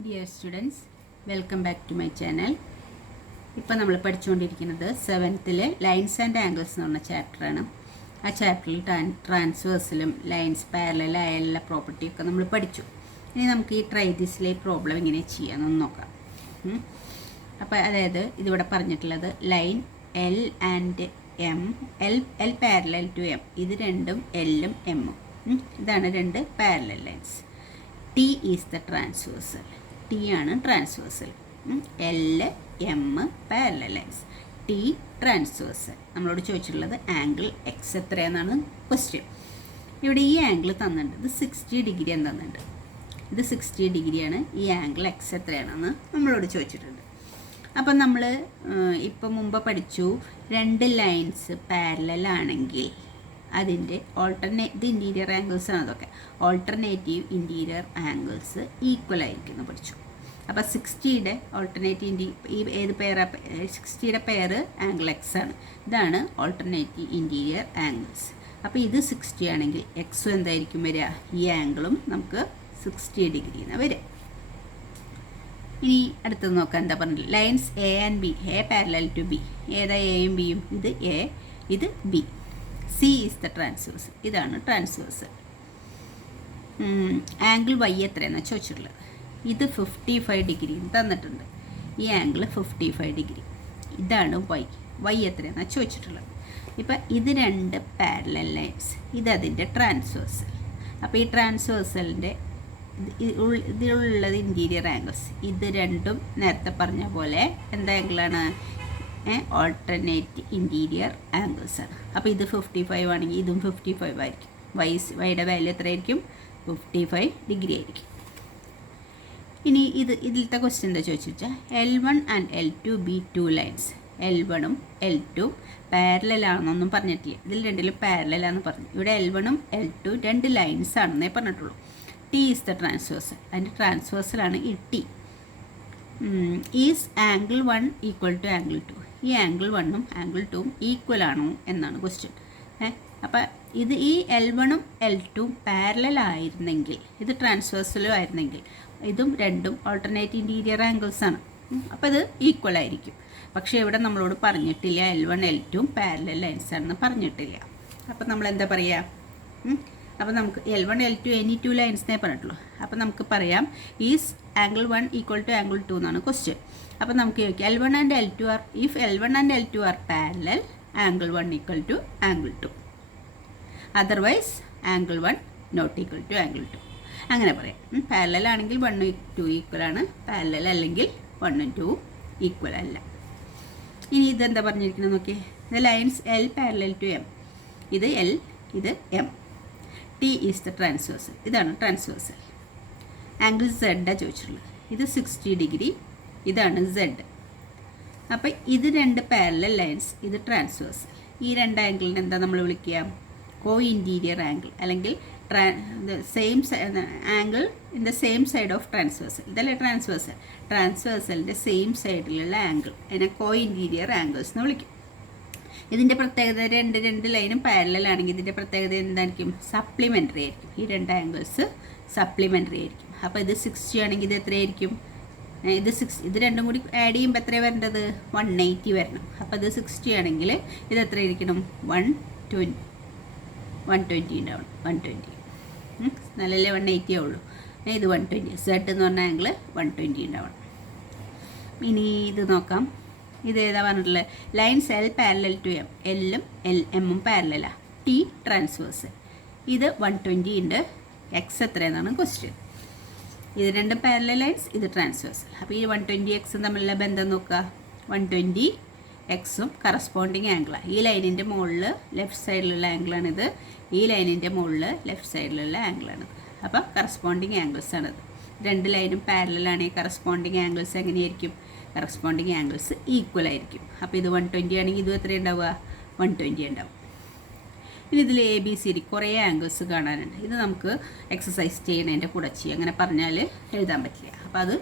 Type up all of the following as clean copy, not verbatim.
Dear students, welcome back to my channel. ഇപ്പോൾ നമ്മൾ പഠിച്ചുകൊണ്ടിരിക്കുന്നത് 7th ലൈൻസ് ആൻഡ് ആംഗിൾസ് എന്ന് പറഞ്ഞ ചാപ്റ്ററാണ്. ആ ചാപ്റ്ററിൽ ട്രാൻസ്വേഴ്സിലും ലൈൻസ് പാരലൽ ആയുള്ള പ്രോപ്പർട്ടിയൊക്കെ നമ്മൾ പഠിച്ചു. ഇനി നമുക്ക് ഈ ട്രൈദിസിലെ പ്രോബ്ലം എങ്ങനെ ചെയ്യാമെന്നൊന്ന് നോക്കാം. അപ്പോൾ അതായത് ഇതിവിടെ പറഞ്ഞിട്ടുള്ളത് line L and M, L parallel to M, ഇത് രണ്ടും എല്ലും എമ്മും, ഇതാണ് രണ്ട് parallel lines. T is the transversal, T ആണ് transversal, L M parallel lines, T transversal. നമ്മളോട് ചോദിച്ചിട്ടുള്ളത് ആംഗിൾ എക്സ് എത്രയെന്നാണ് ക്വസ്റ്റ്യൻ. ഇവിടെ ഈ ആംഗിൾ തന്നിട്ടുണ്ട്, ഇത് 60 ഡിഗ്രി തന്നിട്ടുണ്ട്, ഇത് 60 ഡിഗ്രിയാണ്. ഈ ആംഗിൾ എക്സ് എത്രയാണെന്ന് നമ്മളോട് ചോദിച്ചിട്ടുണ്ട്. അപ്പം നമ്മൾ ഇപ്പം മുമ്പ് പഠിച്ചു, രണ്ട് ലൈൻസ് പാരലൽ ആണെങ്കിൽ അതിൻ്റെ ഇത് ഇൻറ്റീരിയർ ആംഗിൾസ് ആണ്. അതൊക്കെ ഓൾട്ടർനേറ്റീവ് ഇൻറ്റീരിയർ ആംഗിൾസ് ഈക്വൽ ആയിരിക്കുന്നു പഠിച്ചു. അപ്പോൾ 60യുടെ ഓൾട്ടർനേറ്റീവ് ഏത് പെയർ, 60യുടെ പെയർ ആംഗിൾ എക്സ് ആണ്. ഇതാണ് ഓൾട്ടർനേറ്റീവ് ഇൻറ്റീരിയർ ആംഗിൾസ്. അപ്പോൾ ഇത് 60 ആണെങ്കിൽ എക്സും എന്തായിരിക്കും വരിക, ഈ ആംഗിളും നമുക്ക് 60 ഡിഗ്രി എന്നാണ് വരിക. ഇനി അടുത്തത് നോക്കാം. എന്താ പറഞ്ഞത്, lines A and B, A parallel to B. ഏതാ എയും ബിയും? ഇത് എ, ഇത് B. C is the transverse, ഇതാണ് ട്രാൻസ്വേഴ്സ്. ആംഗിൾ വൈ എത്രയാണെന്ന് ചോദിച്ചിട്ടുള്ളത്. ഇത് 55 ഡിഗ്രി തന്നിട്ടുണ്ട്. ഈ ആംഗിൾ 55 ഡിഗ്രി, ഇതാണ് വൈ എത്രയാണെന്ന് ചോദിച്ചിട്ടുള്ളത്. ഇപ്പം ഇത് രണ്ട് പാരലൽ ലൈൻസ്, ഇതതിൻ്റെ ട്രാൻസ്വേഴ്സൽ. അപ്പോൾ ഈ ട്രാൻസ്വേഴ്സലിൻ്റെ ഇതിലുള്ളത് ഇൻറ്റീരിയർ ആംഗിൾസ്, ഇത് രണ്ടും നേരത്തെ പറഞ്ഞ പോലെ എന്താ ആംഗിളാണ്, ഓൾട്ടർനേറ്റ് ഇൻറ്റീരിയർ ആംഗിൾസ് ആണ്. അപ്പോൾ ഇത് 55 ആണെങ്കിൽ ഇതും 55 ആയിരിക്കും. വൈയുടെ വാല്യൂ എത്രയായിരിക്കും? 55 ഡിഗ്രി ആയിരിക്കും. ഇനി ഇതിലത്തെ ക്വസ്റ്റ്യൻ എന്താ ചോദിച്ചു വെച്ചാൽ, L1 and L2 be two lines. L1ഉം L2 പാരലലാണെന്നൊന്നും പറഞ്ഞിട്ടില്ല, ഇതിൽ രണ്ടിലും പാരലലാണെന്ന് പറഞ്ഞു. ഇവിടെ L1ഉം L2 രണ്ട് ലൈൻസ് ആണെന്നേ പറഞ്ഞിട്ടുള്ളൂ. ടി ഈസ് ദ ട്രാൻസ്വേഴ്സൽ, അതിൻ്റെ ട്രാൻസ്വേഴ്സലാണ് ഈ T. Is angle 1 equal to angle 2, ഈ ആംഗിൾ 1ഉം ആംഗിൾ 2ഉം ഈക്വൽ ആണോ എന്നാണ് ക്വസ്റ്റ്യൻ. അപ്പം ഇത് ഈ L1ഉം L2ഉം പാരലൽ ആയിരുന്നെങ്കിൽ, ഇത് ട്രാൻസ്വേഴ്സലും ആയിരുന്നെങ്കിൽ, ഇതും രണ്ടും ഓൾട്ടർനേറ്റ് ഇൻറ്റീരിയർ ആംഗിൾസ് ആണ്. അപ്പോൾ ഇത് ഈക്വൽ ആയിരിക്കും. പക്ഷേ ഇവിടെ നമ്മളോട് പറഞ്ഞിട്ടില്ല L1 L2ഉം പാരലൽ ലൈൻസ് ആണെന്ന് പറഞ്ഞിട്ടില്ല. അപ്പം നമ്മൾ എന്താ പറയുക, അപ്പോൾ നമുക്ക് L1 L2 എനി ടു ലൈൻസിനെ പറഞ്ഞിട്ടുള്ളൂ. അപ്പോൾ നമുക്ക് പറയാം is angle 1 equal to angle 2 എന്നാണ് ക്വസ്റ്റ്യൻ. അപ്പോൾ നമുക്ക് ചോദിക്കാം L1 and L2 are, if L1 and L2 are parallel, angle 1 equal to angle 2, otherwise angle 1 not equal to angle 2. അങ്ങനെ പറയാം. പാരലൽ ആണെങ്കിൽ 1 2 ഈക്വൽ ആണ്, പാരലൽ അല്ലെങ്കിൽ 1 2 ഈക്വൽ അല്ല. ഇനി ഇതെന്താ പറഞ്ഞിരിക്കുന്നത് നോക്കിയേ, the lines L parallel to M, ഇത് എൽ, ഇത് M. T is the transversal, ഇതാണ് ട്രാൻസ്വേഴ്സൽ. ആംഗിൾ സെഡാണ് ചോദിച്ചിട്ടുള്ളത്. ഇത് 60 ഡിഗ്രി, ഇതാണ് സെഡ്. അപ്പം ഇത് രണ്ട് പാരലൽ ലൈൻസ്, ഇത് ട്രാൻസ്വേഴ്സൽ. ഈ രണ്ട് ആംഗിളിന് എന്താ നമ്മൾ വിളിക്കുക, കോ ഇൻറ്റീരിയർ ആംഗിൾ, അല്ലെങ്കിൽ same angle in the same side of transversal. ഇതല്ലേ ട്രാൻസ്വേഴ്സൽ, ട്രാൻസ്വേഴ്സലിൻ്റെ സെയിം സൈഡിലുള്ള ആംഗിൾ, അതിനെ കോ ഇൻറ്റീരിയർ ആംഗിൾസ് എന്ന് വിളിക്കും. ഇതിൻ്റെ പ്രത്യേകത, രണ്ട് ലൈനും പാരലൽ ആണെങ്കിൽ ഇതിൻ്റെ പ്രത്യേകത എന്തായിരിക്കും, സപ്ലിമെൻ്ററി ആയിരിക്കും. ഈ രണ്ട് ആംഗിൾസ് സപ്ലിമെൻ്ററി ആയിരിക്കും. അപ്പോൾ ഇത് 60 ആണെങ്കിൽ ഇത് എത്രയായിരിക്കും, ഇത് രണ്ടും കൂടി ആഡ് ചെയ്യുമ്പോൾ എത്രയാണ് വരേണ്ടത്, 180 വരണം. അപ്പോൾ ഇത് 60 ആണെങ്കിൽ ഇത് എത്ര ഇരിക്കണം, 120 ഉണ്ടാവണം. 120 നല്ലല്ലേ, 180 ഉള്ളൂ. ഇത് 120, സെഡ് എന്ന് പറഞ്ഞ ആംഗിൾ 120 ഉണ്ടാവണം. ഇനി ഇത് നോക്കാം. ഇത് ഏതാ പറഞ്ഞിട്ടുള്ളത്, lines L parallel to M, എല്ലും എമ്മും പാരലലാണ്. ടി ട്രാൻസ്വേഴ്സൽ, ഇത് 120 ഉണ്ട്. എക്സ് എത്രയെന്നാണ് ക്വസ്റ്റ്യൻ. ഇത് രണ്ടും പാരലൽ ലൈൻസ്, ഇത് ട്രാൻസ്വേഴ്സൽ. അപ്പോൾ ഈ 120 എക്സും തമ്മിലുള്ള ബന്ധം നോക്കുക, 120 എക്സും കറസ്പോണ്ടിങ് ആംഗിളാണ്. ഈ ലൈനിൻ്റെ മുകളിൽ ലെഫ്റ്റ് സൈഡിലുള്ള ആംഗിളാണിത്, ഈ ലൈനിൻ്റെ മുകളിൽ ലെഫ്റ്റ് സൈഡിലുള്ള ആംഗിളാണിത്. അപ്പോൾ കറസ്പോണ്ടിങ് ആംഗിൾസ് ആണിത്. രണ്ട് ലൈനും പാരലലാണെങ്കിൽ കറസ്പോണ്ടിങ് ആംഗിൾസ് എങ്ങനെയായിരിക്കും, കറസ്പോണ്ടിങ് ആംഗിൾസ് ഈക്വൽ ആയിരിക്കും. അപ്പോൾ ഇത് 120 ആണെങ്കിൽ ഇതും എത്ര ഉണ്ടാവുക, 120 ഉണ്ടാവും. ഇനി ഇതിൽ ABCD കുറേ ആംഗിൾസ് കാണാനുണ്ട്. ഇത് നമുക്ക് എക്സസൈസ് ചെയ്യണതിൻ്റെ കൂടെ ചെയ്യാം, അങ്ങനെ പറഞ്ഞാൽ എഴുതാൻ പറ്റില്ല. അപ്പോൾ അത്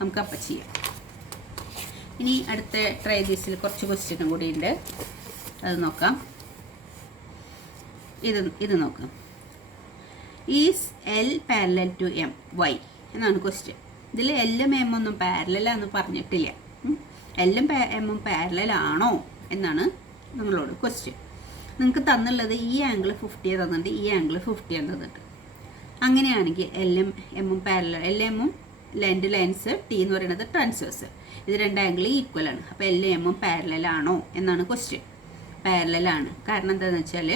നമുക്ക് അപ്പം ചെയ്യാം. ഇനി അടുത്ത ട്രൈദീസിൽ കുറച്ച് ക്വസ്റ്റ്യനും കൂടി ഉണ്ട്, അത് നോക്കാം. ഇത് നോക്കാം. Is L parallel to M, Y എന്നാണ് ക്വസ്റ്റ്യൻ. ഇതിൽ എല്ലും എമ്മൊന്നും പാരലാന്ന് പറഞ്ഞിട്ടില്ല. എല്ലും എമ്മും പാരലാണോ എന്നാണ് നിങ്ങളോട് ക്വസ്റ്റ്യൻ. നിങ്ങൾക്ക് തന്നുള്ളത് ഈ ആംഗിൾ 50 തന്നിട്ട് ഈ ആംഗിൾ 50 തന്നിട്ട്. അങ്ങനെയാണെങ്കിൽ എല്ലും എമ്മും പാരലൽ, എല്ലും എമ്മും ലൈൻസ് ടി എന്ന് പറയുന്നത് ട്രാൻസ്വേഴ്സൽ, ഇത് രണ്ട് ആംഗിൾ ഈക്വൽ ആണ്. അപ്പോൾ എല്ലും എമ്മും പാരലാണോ എന്നാണ് ക്വസ്റ്റ്യൻ. പാരലാണ്. കാരണം എന്താണെന്ന് വെച്ചാൽ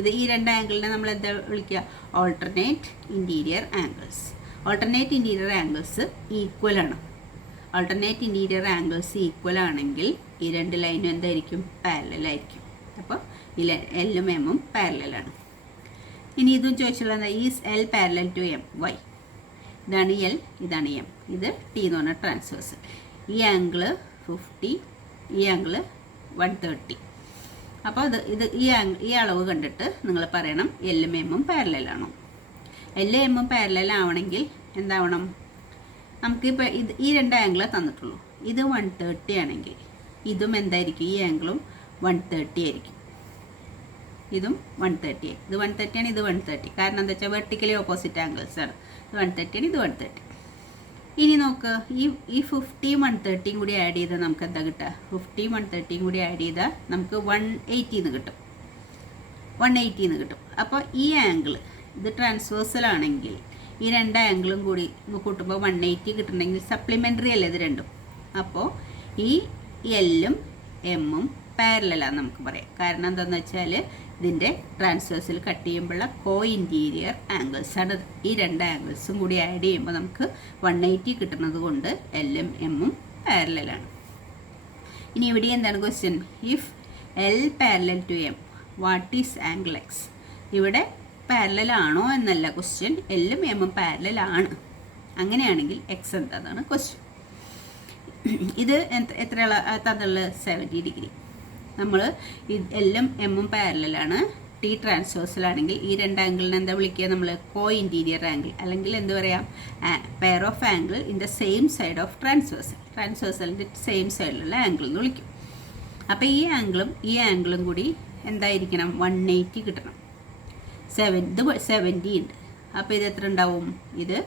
ഇത് ഈ രണ്ട് ആംഗിളിനെ നമ്മൾ എന്താ വിളിക്കുക? Alternate interior angles. Alternate interior angles equal ആണ്. ഓൾട്ടർനേറ്റ് ഇൻറ്റീരിയർ ആംഗിൾസ് ഈക്വൽ ആണെങ്കിൽ ഈ രണ്ട് ലൈനും എന്തായിരിക്കും? പാരലായിരിക്കും. അപ്പോൾ ഈ എല്ലും എമ്മും പാരലാണ്. ഇനി ഇതും ചോദിച്ചുള്ളത് is L parallel to M? Why? ഇതാണ് എൽ, ഇതാണ് എം, ഇത് ടി എന്ന് പറഞ്ഞ ട്രാൻസ്വേഴ്സൽ. ഈ ആംഗിള് 50, ഈ ആംഗിള് 130. അപ്പോൾ ഈ അളവ് കണ്ടിട്ട് നിങ്ങൾ പറയണം എല്ലും എമ്മും പാരലാണോ. എല്ലും എമ്മും പാരലൽ ആവണമെങ്കിൽ എന്താവണം? നമുക്കിപ്പോൾ ഈ രണ്ട് ആംഗിളേ തന്നിട്ടുള്ളൂ. ഇത് 130 ആണെങ്കിൽ ഇതും എന്തായിരിക്കും? ഈ ആംഗിളും 130 ആയിരിക്കും. ഇതും 130. ഇത് 130 ആണ്, ഇത് 130. കാരണം എന്താ വെച്ചാൽ വെർട്ടിക്കലി ഓപ്പോസിറ്റ് ആംഗിൾസ് ആണ്. ഇത് 130 ആണ്, ഇത് 130. ഇനി നോക്ക്, ഈ 50 130 കൂടി ആഡ് ചെയ്താൽ നമുക്ക് എന്താ കിട്ടുക? 50 130 കൂടി ആഡ് ചെയ്താൽ നമുക്ക് 180 കിട്ടും. 180 കിട്ടും. അപ്പോൾ ഈ ആംഗിൾ ഇത് ട്രാൻസ്വേഴ്സൽ ആണെങ്കിൽ ഈ രണ്ട് ആംഗിളും കൂടി കൂട്ടുമ്പോൾ 180 കിട്ടണമെങ്കിൽ സപ്ലിമെൻ്ററി അല്ലേ ഇത് രണ്ടും. അപ്പോൾ ഈ എല്ലും എമ്മും പാരലാന്ന് നമുക്ക് പറയാം. കാരണം എന്താണെന്ന് വെച്ചാൽ ഇതിൻ്റെ ട്രാൻസ്വേഴ്സിൽ കട്ട് ചെയ്യുമ്പോഴുള്ള കോ ഇൻറ്റീരിയർ ആംഗിൾസ് ആണ്. ഈ രണ്ട് ആംഗിൾസും കൂടി ആഡ് ചെയ്യുമ്പോൾ നമുക്ക് 180 കിട്ടുന്നത് കൊണ്ട് എല്ലും എമ്മും പാരലാണ്. ഇനി ഇവിടെ എന്താണ് question? If L parallel to M what is angle X? ഇവിടെ പാരലാണോ എന്നല്ല ക്വസ്റ്റ്യൻ, എല്ലും എമ്മും പാരലാണ്. അങ്ങനെയാണെങ്കിൽ എക്സ് എന്താണെന്നാണ് ക്വസ്റ്റ്യൻ. ഇത് എത്ര തന്നുള്ളത്? 70 ഡിഗ്രി. നമ്മൾ എല്ലും എമ്മും പാരലാണ്, ടി ട്രാൻസ്വേഴ്സലാണെങ്കിൽ ഈ രണ്ട് ആംഗിളിനെ എന്താ വിളിക്കുക നമ്മൾ? കോ ഇൻറ്റീരിയർ ആംഗിൾ, അല്ലെങ്കിൽ എന്താ പറയുക? Pair of angle in the same side of transversal. ട്രാൻസ്വേഴ്സലിൻ്റെ സെയിം സൈഡിലുള്ള ആംഗിൾ എന്ന് വിളിക്കും. അപ്പോൾ ഈ ആംഗിളും കൂടി എന്തായിരിക്കണം? 180 കിട്ടണം. ഇത് 70 ഉണ്ട്. അപ്പോൾ ഇത് എത്ര ഉണ്ടാവും? ഇത്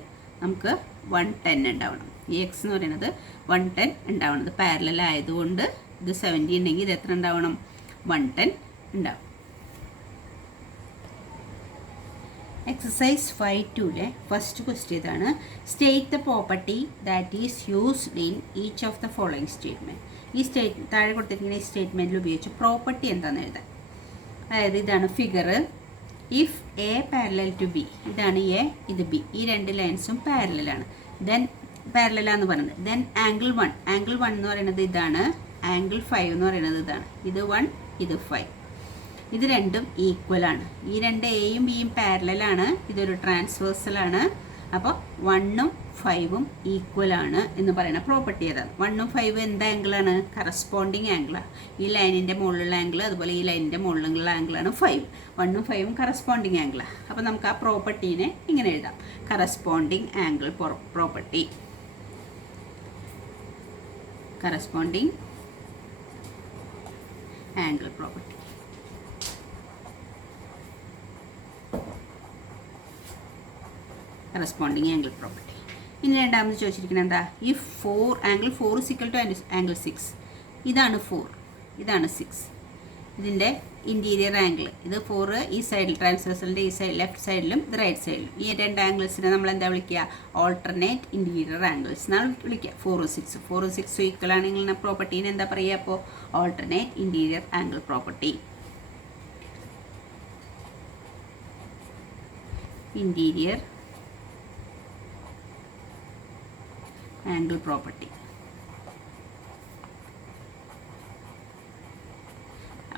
നമുക്ക് 110 ഉണ്ടാവണം. ഈ എക്സ് എന്ന് പറയുന്നത് 110 ഉണ്ടാവണം. ഇത് പാരലൽ ആയതുകൊണ്ട് ഇത് 70 ഉണ്ടെങ്കിൽ ഇത് എത്ര ഉണ്ടാവണം? 110 ഉണ്ടാവും. എക്സസൈസ് 5.2 ഫസ്റ്റ് ക്വസ്റ്റ്യൻ ഇതാണ്. State the property that is used in each of the following statement. ഈ താഴെ കൊടുത്തിരിക്കുന്ന ഈ സ്റ്റേറ്റ്മെൻറ്റിൽ ഉപയോഗിച്ച് പ്രോപ്പർട്ടി എന്താണെന്ന് എഴുതാം. അതായത് ഇതാണ് figure. If A parallel to B, ഇതാണ് എ, ഇത് ബി, ഈ രണ്ട് ലൈൻസും പാരലാണ്. ദെൻ പാരലാന്ന് പറയുന്നത്. ദെൻ ആംഗിൾ 1 എന്ന് പറയുന്നത് ഇതാണ്, ആംഗിൾ 5 എന്ന് പറയുന്നത് ഇതാണ്. ഇത് 1, ഇത് 5. ഇത് രണ്ടും ഈക്വലാണ്. ഈ രണ്ട് എയും ബിയും പാരലാണ്. ഇതൊരു ട്രാൻസ്വേഴ്സലാണ്. അപ്പോൾ 1ഉം 5ഉം ഈക്വലാണ് എന്ന് പറയുന്ന പ്രോപ്പർട്ടി ഏതാണ്? 1ഉം 5ഉം എന്ത് ആംഗിളാണ്? കറസ്പോണ്ടിങ് ആംഗിളാണ്. ഈ ലൈനിൻ്റെ മുകളിലുള്ള ആംഗിൾ അതുപോലെ ഈ ലൈനിൻ്റെ മുകളിലുള്ള ആംഗിളാണ് 5. 1ഉം 5ഉം കറസ്പോണ്ടിങ് ആംഗിളാണ്. അപ്പോൾ നമുക്ക് ആ പ്രോപ്പർട്ടീനെ ഇങ്ങനെ എഴുതാം: corresponding angle property. Corresponding angle property. Corresponding angle property. ഇനി രണ്ടാമത് ചോദിച്ചിരിക്കുന്നത് എന്താ? If angle 4 is equal to angle 6. ഇതാണ് 4, ഇതാണ് 6. ഇതിൻ്റെ ഇൻറ്റീരിയർ ആംഗിൾ ഇത് 4 ഈ സൈഡിൽ ട്രാൻസ്വേഴ്സലിൻ്റെ ഈ സൈഡ് ലെഫ്റ്റ് സൈഡിലും ഇത് റൈറ്റ് സൈഡിലും. ഈ രണ്ട് ആംഗിൾസിനെ നമ്മൾ എന്താ വിളിക്കുക? ഓൾട്ടർനേറ്റ് ഇൻറ്റീരിയർ ആംഗിൾസ് എന്നാണ് വിളിക്കുക. 4ഉം 6 ഈക്വൽ ആണെങ്കിൽ പ്രോപ്പർട്ടീനെ എന്താ പറയുക? അപ്പോൾ alternate interior angle property. Interior angle property.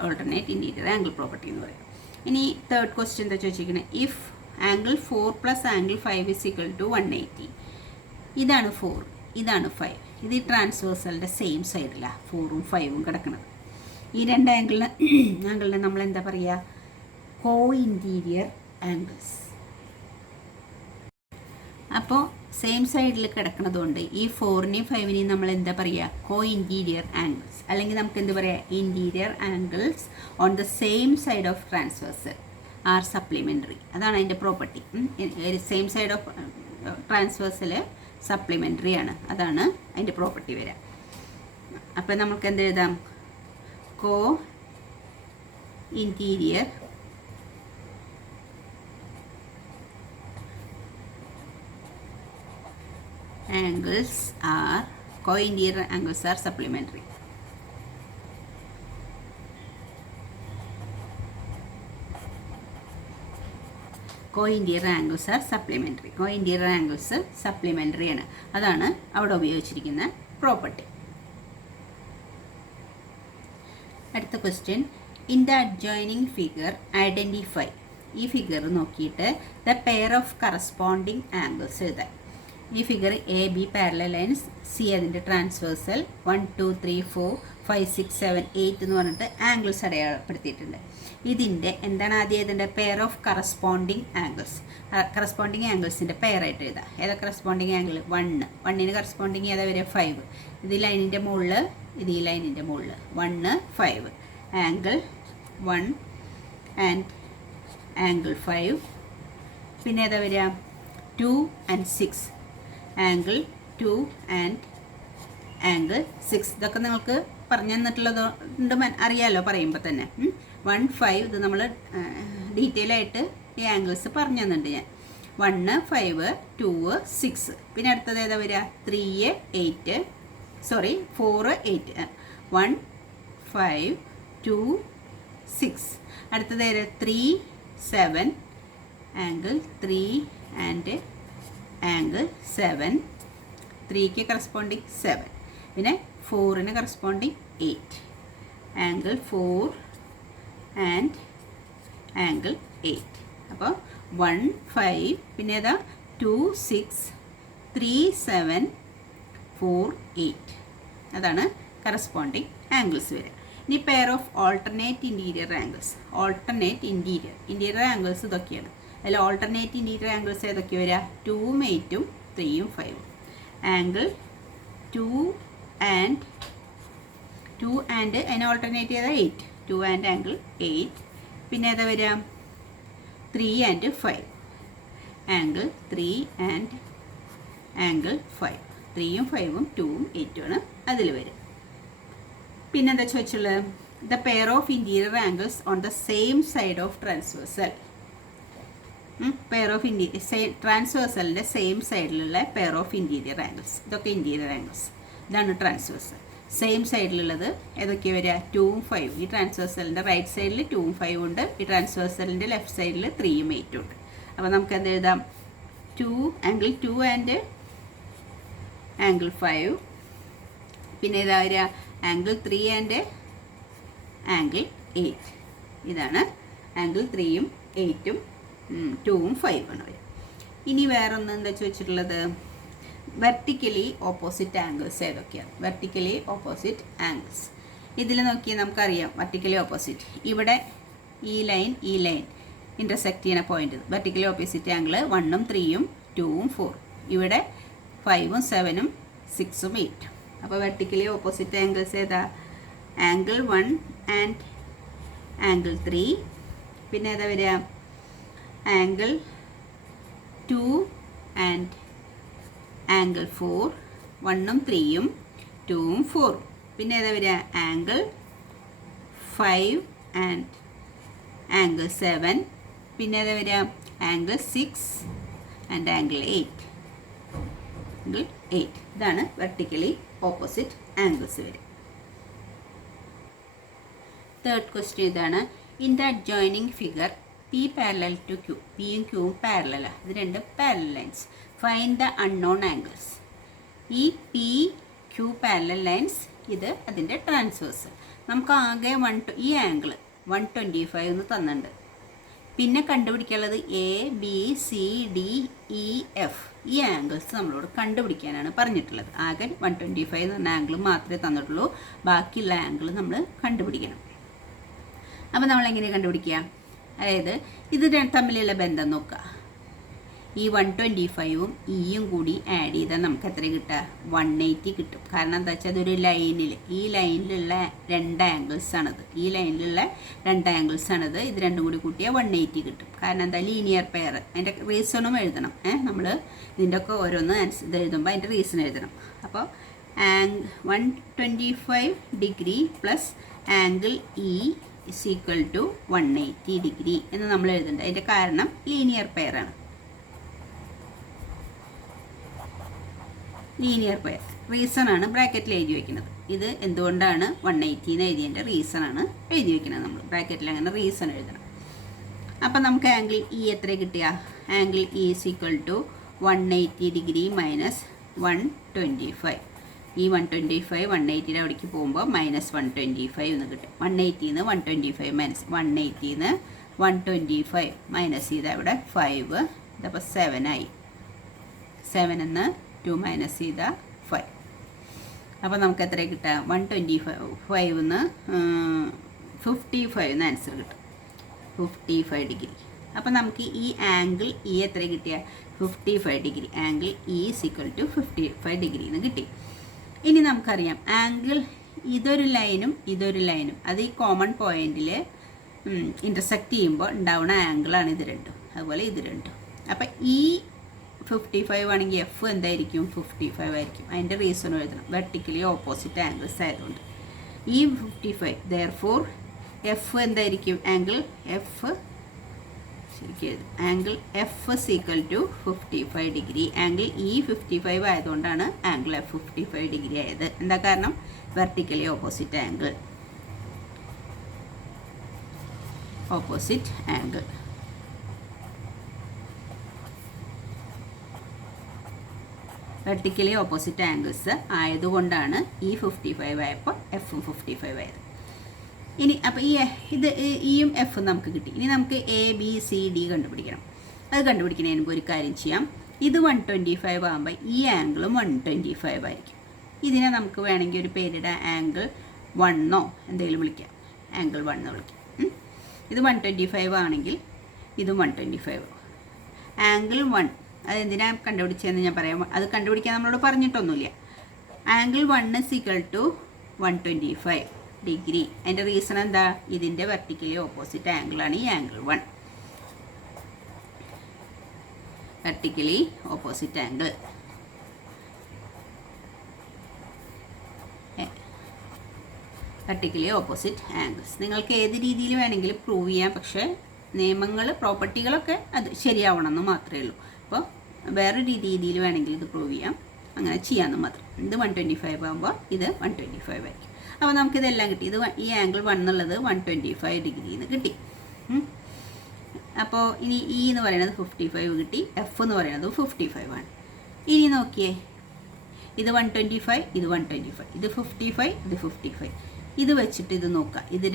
Alternate interior angle property എന്ന് പറയും. ഇനി തേർഡ് ക്വസ്റ്റ്യൻ എന്താ ചോദിച്ചിരിക്കുന്നത്? If angle 4 + angle 5 is equal to 180. ഇതാണ് 4, ഇതാണ് 5. ഇത് ഈ ട്രാൻസ്വേഴ്സലിൻ്റെ സെയിം സൈഡിലാണ് 4ഉം 5ഉം കിടക്കുന്നത്. ഈ രണ്ട് ആംഗിളിനെ നമ്മൾ എന്താ പറയുക? കോ ഇൻറ്റീരിയർ ആംഗിൾസ്. അപ്പോൾ സെയിം സൈഡിൽ കിടക്കുന്നതുകൊണ്ട് ഈ 4നെയും 5നെയും നമ്മൾ എന്താ പറയുക? കോ ഇൻറ്റീരിയർ ആംഗിൾസ്. അല്ലെങ്കിൽ നമുക്ക് എന്ത് പറയാം? Interior angles on the same side of transversal R supplementary. അതാണ് അതിൻ്റെ property. Same side of transversal supplementary ആണ്. അതാണ് അതിൻ്റെ പ്രോപ്പർട്ടി വരിക. അപ്പം നമുക്ക് എന്ത് എഴുതാം? Co interior angles are co-interior angles are supplementary. Co-interior angles are supplementary. Co-interior angles supplementary ആണ്. അതാണ് അവിടെ ഉപയോഗിച്ചിരിക്കുന്ന പ്രോപ്പർട്ടി. അടുത്ത question, in the adjoining figure identify. ഈ ഫിഗർ നോക്കിയിട്ട് the pair of corresponding angles എഴുതാൻ. ഈ figure A B parallel lines, C അതിൻ്റെ ട്രാൻസ്വേഴ്സൽ, 1 2 3 4 5 6 7 8 എന്ന് പറഞ്ഞിട്ട് ആംഗിൾസ് അടയാളപ്പെടുത്തിയിട്ടുണ്ട്. ഇതിൻ്റെ എന്താണ് ആദ്യം ഇതിൻ്റെ pair of corresponding angles. Corresponding ആംഗിൾസിൻ്റെ പെയറായിട്ട് എഴുതാം. ഏതാ കറസ്പോണ്ടിങ് ആംഗിൾ? 1ന് കറസ്പോണ്ടിങ് ഏതാ വരെ? 5. ഇത് ലൈനിൻ്റെ മുകളിൽ, ഇത് ഈ ലൈനിൻ്റെ മുകളിൽ. 1 5 ആംഗിൾ 1 ആൻഡ് ആംഗിൾ 5. പിന്നെ ഏതാ വരിക? 2 and 6 ആംഗിൾ 2 ആൻഡ് ആംഗിൾ 6. ഇതൊക്കെ നിങ്ങൾക്ക് പറഞ്ഞു തന്നിട്ടുള്ളത് അറിയാമല്ലോ പറയുമ്പോൾ തന്നെ. 1 5 ഇത് നമ്മൾ ഡീറ്റെയിൽ ആയിട്ട് ഈ ആംഗിൾസ് പറഞ്ഞു തന്നിട്ടുണ്ട് ഞാൻ. 1 5 2 6. പിന്നെ അടുത്തത് ഏതാ വരിക? 3 8 4 8. 1 5 2 6. അടുത്തത് 3 7 ആംഗിൾ 3 ആൻഡ് ആംഗിൾ 7. 3ക്ക് കറസ്പോണ്ടിങ് 7. പിന്നെ 4ന് കറസ്പോണ്ടിങ് 8 ആംഗിൾ 4 ആൻഡ് ആംഗിൾ 8. അപ്പോൾ 1 5 പിന്നെ ഏതാ? 2 6 3 7 4 8. അതാണ് കറസ്പോണ്ടിങ് ആംഗിൾസ് വരിക. ഇനി pair of alternate interior angles. Alternate interior angles ഇതൊക്കെയാണ്. അതിൽ ഓൾട്ടർനേറ്റ് ഇൻറ്റീരിയർ ആംഗിൾസ് ഏതൊക്കെ വരിക? 2ഉം 8ഉം 3ഉം 5ഉം. ആംഗിൾ 2 ആൻഡ് അതിനെ ഓൾട്ടർനേറ്റ് ചെയ്താൽ 8. 2 ആൻഡ് ആംഗിൾ 8. പിന്നെ ഏതാ വരിക? 3 ആൻഡ് 5. Angle 3 and angle 5. 3ഉം 5ഉം 2ഉം 8ഉം ആണ് അതിൽ വരും. പിന്നെന്താ ചോദിച്ചുള്ളത്? The pair of interior angles on the same side of transversal. Pair of ട്രാൻസ്വേഴ്സലിൻ്റെ സെയിം സൈഡിലുള്ള പെയർ ഓഫ് ഇൻറ്റീരിയർ ആംഗിൾസ്. ഇതൊക്കെ ഇൻറ്റീരിയർ ആംഗിൾസ്. ഇതാണ് ട്രാൻസ്വേഴ്സൽ. സെയിം സൈഡിലുള്ളത് ഏതൊക്കെ വരിക? 2ഉം 5ഉം. ഈ ട്രാൻസ്വേഴ്സലിൻ്റെ റൈറ്റ് സൈഡിൽ 2ഉം 5ഉം ഉണ്ട്. ഈ ട്രാൻസ്വേഴ്സലിൻ്റെ ലെഫ്റ്റ് സൈഡിൽ 3ഉം 8ഉം ഉണ്ട്. അപ്പോൾ നമുക്ക് എന്ത് എഴുതാം? Angle 2 and angle 5. പിന്നെ ഏതാ വരിക? Angle 3 and angle 8. ഇതാണ് ആംഗിൾ 3ഉം 8ഉം 2ഉം 5ഉം ആണ് വരിക. ഇനി വേറൊന്ന് എന്താ ചോദിച്ചിട്ടുള്ളത്? വെർട്ടിക്കലി ഓപ്പോസിറ്റ് ആംഗിൾസ് ഏതൊക്കെയാണ്? വെർട്ടിക്കലി ഓപ്പോസിറ്റ് ആംഗിൾസ് ഇതിൽ നോക്കിയാൽ നമുക്കറിയാം. വെർട്ടിക്കലി ഓപ്പോസിറ്റ് ഇവിടെ ഈ ലൈൻ ഇൻ്റർസെക്റ്റ് ചെയ്യുന്ന പോയിന്റ് വെർട്ടിക്കലി ഓപ്പോസിറ്റ് ആംഗിൾ 1ഉം 3ഉം 2ഉം 4. ഇവിടെ 5ഉം 7ഉം 6ഉം 8ഉം. അപ്പോൾ വെർട്ടിക്കലി ഓപ്പോസിറ്റ് ആംഗിൾസ് ഏതാ? Angle 1 and angle 3. പിന്നെ ഏതാ വരിക? Angle 2 and angle 4. 1ഉം 3ഉം 2ഉം 4ഉം. പിന്നെ ഏതാ വരിക? Angle 5 and angle 7. പിന്നെ ഏതാ വരിക? Angle 6 and angle 8. ആംഗിൾ 8. ഇതാണ് വെർട്ടിക്കലി ഓപ്പോസിറ്റ് ആംഗിൾസ് വരിക. തേർഡ് ക്വസ്റ്റ്യൻ ഇതാണ്. In the adjoining figure P parallel to Q. പിയും ക്യൂവും പാരലലാണ്. ഇത് രണ്ട് parallel lines. Find the unknown angles. ഈ പി ക്യൂ പാരലൽ ലൈൻസ്, ഇത് അതിൻ്റെ ട്രാൻസ്വേഴ്സ്. നമുക്ക് ആകെ ഈ ആംഗിൾ 125 എന്ന് തന്നിട്ടുണ്ട്. പിന്നെ കണ്ടുപിടിക്കാനുള്ളത് A B C D E F. ഈ ആംഗിൾസ് നമ്മളോട് കണ്ടുപിടിക്കാനാണ് പറഞ്ഞിട്ടുള്ളത്. ആകെ 125 എന്ന് പറഞ്ഞ ആംഗിൾ മാത്രമേ തന്നിട്ടുള്ളൂ. ബാക്കിയുള്ള ആംഗിൾ നമ്മൾ കണ്ടുപിടിക്കണം. അപ്പോൾ നമ്മളെങ്ങനെ കണ്ടുപിടിക്കുക? അതായത് ഇത് തമ്മിലുള്ള ബന്ധം നോക്കുക. ഈ 125ഉം ഇയും കൂടി ആഡ് ചെയ്താൽ നമുക്ക് എത്ര കിട്ടുക? 180 കിട്ടും. കാരണം എന്താ വെച്ചാൽ അതൊരു ലൈനിൽ, ഈ ലൈനിലുള്ള 2 ആംഗിൾസാണിത്, ഈ ലൈനിലുള്ള 2 ആംഗിൾസാണിത്. ഇത് രണ്ടും കൂടി കൂട്ടിയാൽ 180 കിട്ടും. കാരണം എന്താ? Linear pair. അതിൻ്റെ റീസണും എഴുതണം. നമ്മൾ ഇതിൻ്റെ ഒക്കെ ഓരോന്ന് ഇത് എഴുതുമ്പോൾ അതിൻ്റെ റീസൺ എഴുതണം. അപ്പോൾ 125 degree plus angle E is equal to 180 degree എന്ന് നമ്മൾ എഴുതുന്നുണ്ട്. അതിൻ്റെ കാരണം ലീനിയർ പെയറാണ്. ലീനിയർ പെയർ റീസണാണ് ബ്രാക്കറ്റിൽ എഴുതി വയ്ക്കുന്നത്. ഇത് എന്തുകൊണ്ടാണ് 180 എന്ന് എഴുതിയതിൻ്റെ റീസണാണ് എഴുതി വയ്ക്കുന്നത്. നമ്മൾ ബ്രാക്കറ്റിൽ അങ്ങനെ റീസൺ എഴുതണം. അപ്പം നമുക്ക് ആംഗിൾ ഇ എത്ര കിട്ടിയ? Angle E is equal to 180 degree minus 125. ഈ 125 180യുടെ അവിടേക്ക് പോകുമ്പോൾ -125 എന്ന് കിട്ടും. 180 125 മൈനസ് 180 125 മൈനസ് ചെയ്താൽ ഇവിടെ 5, ഇതപ്പോൾ 7 ആയി. 7 2 മൈനസ് ചെയ്താൽ 5. അപ്പോൾ നമുക്ക് എത്ര കിട്ടുക? 125 55 ആൻസർ കിട്ടും. 55 ഡിഗ്രി. അപ്പോൾ നമുക്ക് ഈ ആംഗിൾ ഇ എത്ര കിട്ടിയ? 55 degree. Angle E is equal to 55 degree എന്ന് കിട്ടി. ഇനി നമുക്കറിയാം ആംഗിൾ ഇതൊരു ലൈനും ഇതൊരു ലൈനും അത് ഈ കോമൺ പോയിന്റിൽ ഇൻ്റർസെക്റ്റ് ചെയ്യുമ്പോൾ ഉണ്ടാവുന്ന ആംഗിളാണ് ഇത് രണ്ടും. അതുപോലെ ഇത് രണ്ടും. അപ്പം ഈ 55 ആണെങ്കിൽ എഫ് എന്തായിരിക്കും? 55 ആയിരിക്കും. അതിൻ്റെ റീസൺ എഴുതണം. വെർട്ടിക്കലി ഓപ്പോസിറ്റ് ആംഗിൾസ് ആയതുകൊണ്ട് ഈ 55 ദെയർഫോർ എഫ് എന്തായിരിക്കും? Angle F angle F is equal to 55 degree. Angle E 55 ആയതുകൊണ്ടാണ് ആംഗിൾ എഫ് 55 ഡിഗ്രി ആയത്. എന്താ കാരണം? Vertically opposite angle. Opposite angle. Vertically opposite angles ആയതുകൊണ്ടാണ് ഈ 55 ആയപ്പോൾ എഫും 55 ആയത്. ഇനി അപ്പോൾ ഇത് ഇയും എഫും നമുക്ക് കിട്ടി. ഇനി നമുക്ക് എ ബി സി ഡി കണ്ടുപിടിക്കണം. അത് കണ്ടുപിടിക്കുന്നതിന് മുമ്പ് ഒരു കാര്യം ചെയ്യാം. ഇത് 125 ആകുമ്പോൾ ഈ ആംഗിളും 125 ആയിരിക്കും. ഇതിനെ നമുക്ക് വേണമെങ്കിൽ ഒരു പേരിടാം. ആംഗിൾ 1 എന്തെങ്കിലും വിളിക്കാം. ആംഗിൾ 1 വിളിക്കാം. ഇത് 125 ആണെങ്കിൽ ഇതും 125. ആംഗിൾ 1 അതെന്തിനാണ് കണ്ടുപിടിച്ചതെന്ന് ഞാൻ പറയാം. അത് കണ്ടുപിടിക്കാൻ നമ്മളോട് പറഞ്ഞിട്ടൊന്നുമില്ല. Angle 1 is equal to 125 degree. അതിൻ്റെ റീസൺ എന്താ? ഇതിൻ്റെ വെർട്ടിക്കലി ഓപ്പോസിറ്റ് ആംഗിളാണ് ഈ angle 1. Vertically opposite angle. Vertically opposite angles നിങ്ങൾക്ക് ഏത് രീതിയിൽ വേണമെങ്കിലും പ്രൂവ് ചെയ്യാം. പക്ഷേ നിയമങ്ങൾ പ്രോപ്പർട്ടികളൊക്കെ അത് ശരിയാവണമെന്ന് മാത്രമേ ഉള്ളൂ. അപ്പോൾ വേറെ രീതിയിൽ വേണമെങ്കിൽ ഇത് പ്രൂവ് ചെയ്യാം. അങ്ങനെ ചെയ്യാമെന്ന് മാത്രം. ഇത് 125 ആകുമ്പോൾ ഇത് 125 ആയിരിക്കും. അപ്പോൾ നമുക്കിതെല്ലാം കിട്ടി. ഇത് ഈ ആംഗിൾ 1 എന്നുള്ളത് 125 ഡിഗ്രി എന്ന് കിട്ടി. അപ്പോൾ ഇനി ഇ എന്ന് പറയുന്നത് 55 കിട്ടി. എഫ് എന്ന് പറയുന്നത് 55 ആണ്. ഇനി നോക്കിയേ, ഇത് 125 ഇത് 125, ഇത് 55 ഇത് 55. ഇത് വെച്ചിട്ട് ഇത് നോക്കുക. ഇത്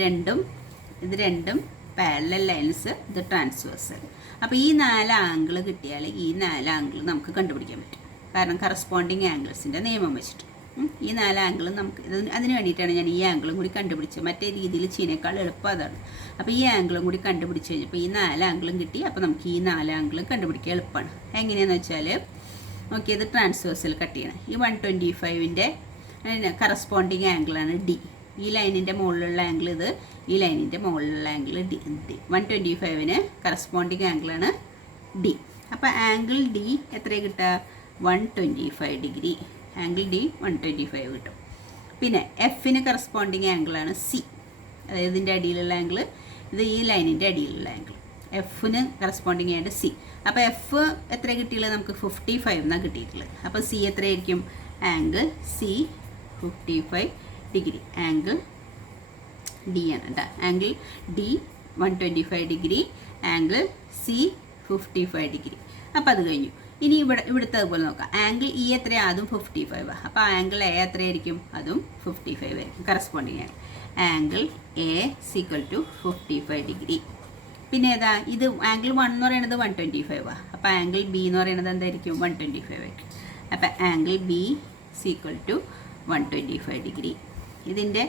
രണ്ടും പാരലൽ ലൈൻസ്, ഇത് ട്രാൻസ്വേഴ്സൽ. അപ്പോൾ ഈ 4 ആംഗിൾ കിട്ടിയാൽ ഈ 4 ആംഗിൾ നമുക്ക് കണ്ടുപിടിക്കാൻ പറ്റും. കാരണം കറസ്പോണ്ടിങ് ആംഗിൾസിൻ്റെ നിയമം വെച്ചിട്ട് ഈ 4 ആംഗിളും നമുക്ക് അതിന് വേണ്ടിയിട്ടാണ് ഞാൻ ഈ ആംഗിളും കൂടി കണ്ടുപിടിച്ചത്. മറ്റേ രീതിയിൽ ചെയ്യുന്നേക്കാൾ എളുപ്പം അതാണ്. അപ്പോൾ ഈ ആംഗിളും കൂടി കണ്ടുപിടിച്ച് കഴിഞ്ഞപ്പോൾ ഈ 4 ആംഗിളും കിട്ടി. അപ്പോൾ നമുക്ക് ഈ 4 ആംഗിളും കണ്ടുപിടിക്കാൻ എളുപ്പമാണ്. എങ്ങനെയാണെന്ന് വെച്ചാൽ നോക്കിയത് ട്രാൻസ്വേഴ്സൽ കട്ട് ചെയ്യണം. ഈ 125ൻ്റെ കറസ്പോണ്ടിങ് ആംഗിളാണ് ഡി. ഈ ലൈനിൻ്റെ മുകളിലുള്ള ആംഗിൾ ഇത്, ഈ ലൈനിൻ്റെ മുകളിലുള്ള ആംഗിൾ ഡി. 125ന് കറസ്പോണ്ടിങ് ആംഗിളാണ് ഡി. അപ്പോൾ ആംഗിൾ ഡി എത്ര കിട്ടുക? 125 ഡിഗ്രി. ആംഗിൾ ഡി 125 കിട്ടും. പിന്നെ എഫിന് കറസ്പോണ്ടിങ് ആംഗിളാണ് സി. അതായത് ഇതിൻ്റെ അടിയിലുള്ള ആംഗിൾ, ഇത് ഈ ലൈനിൻ്റെ അടിയിലുള്ള ആംഗിൾ. എഫിന് കറസ്പോണ്ടിങ് ആയിട്ട് സി. അപ്പോൾ എഫ് എത്ര കിട്ടിയുള്ളത്? നമുക്ക് 55 എന്നാണ് കിട്ടിയിട്ടുള്ളത്. അപ്പോൾ സി എത്രയായിരിക്കും? Angle C 55 degree. Angle D ആണ് കേട്ടോ. Angle D 125 degree, angle C 55 degree. അപ്പോൾ അത് കഴിഞ്ഞു. ഇനി ഇവിടുത്തെ അതുപോലെ നോക്കാം. ആംഗിൾ ഇ എത്രയാണ്? അതും 55. അപ്പോൾ ആംഗിൾ എ എത്രയായിരിക്കും? അതും 55 ആയിരിക്കും. കറസ്പോണ്ടിങ് ആണ്. Angle A equal to 55 degree. പിന്നെ ഏതാ? ഇത് ആംഗിൾ 1 എന്ന് പറയുന്നത് 125. അപ്പോൾ ആംഗിൾ ബി എന്ന് പറയുന്നത് എന്തായിരിക്കും? 125 ആയിരിക്കും. അപ്പോൾ angle B equal to 125 degree. ഇതിൻ്റെ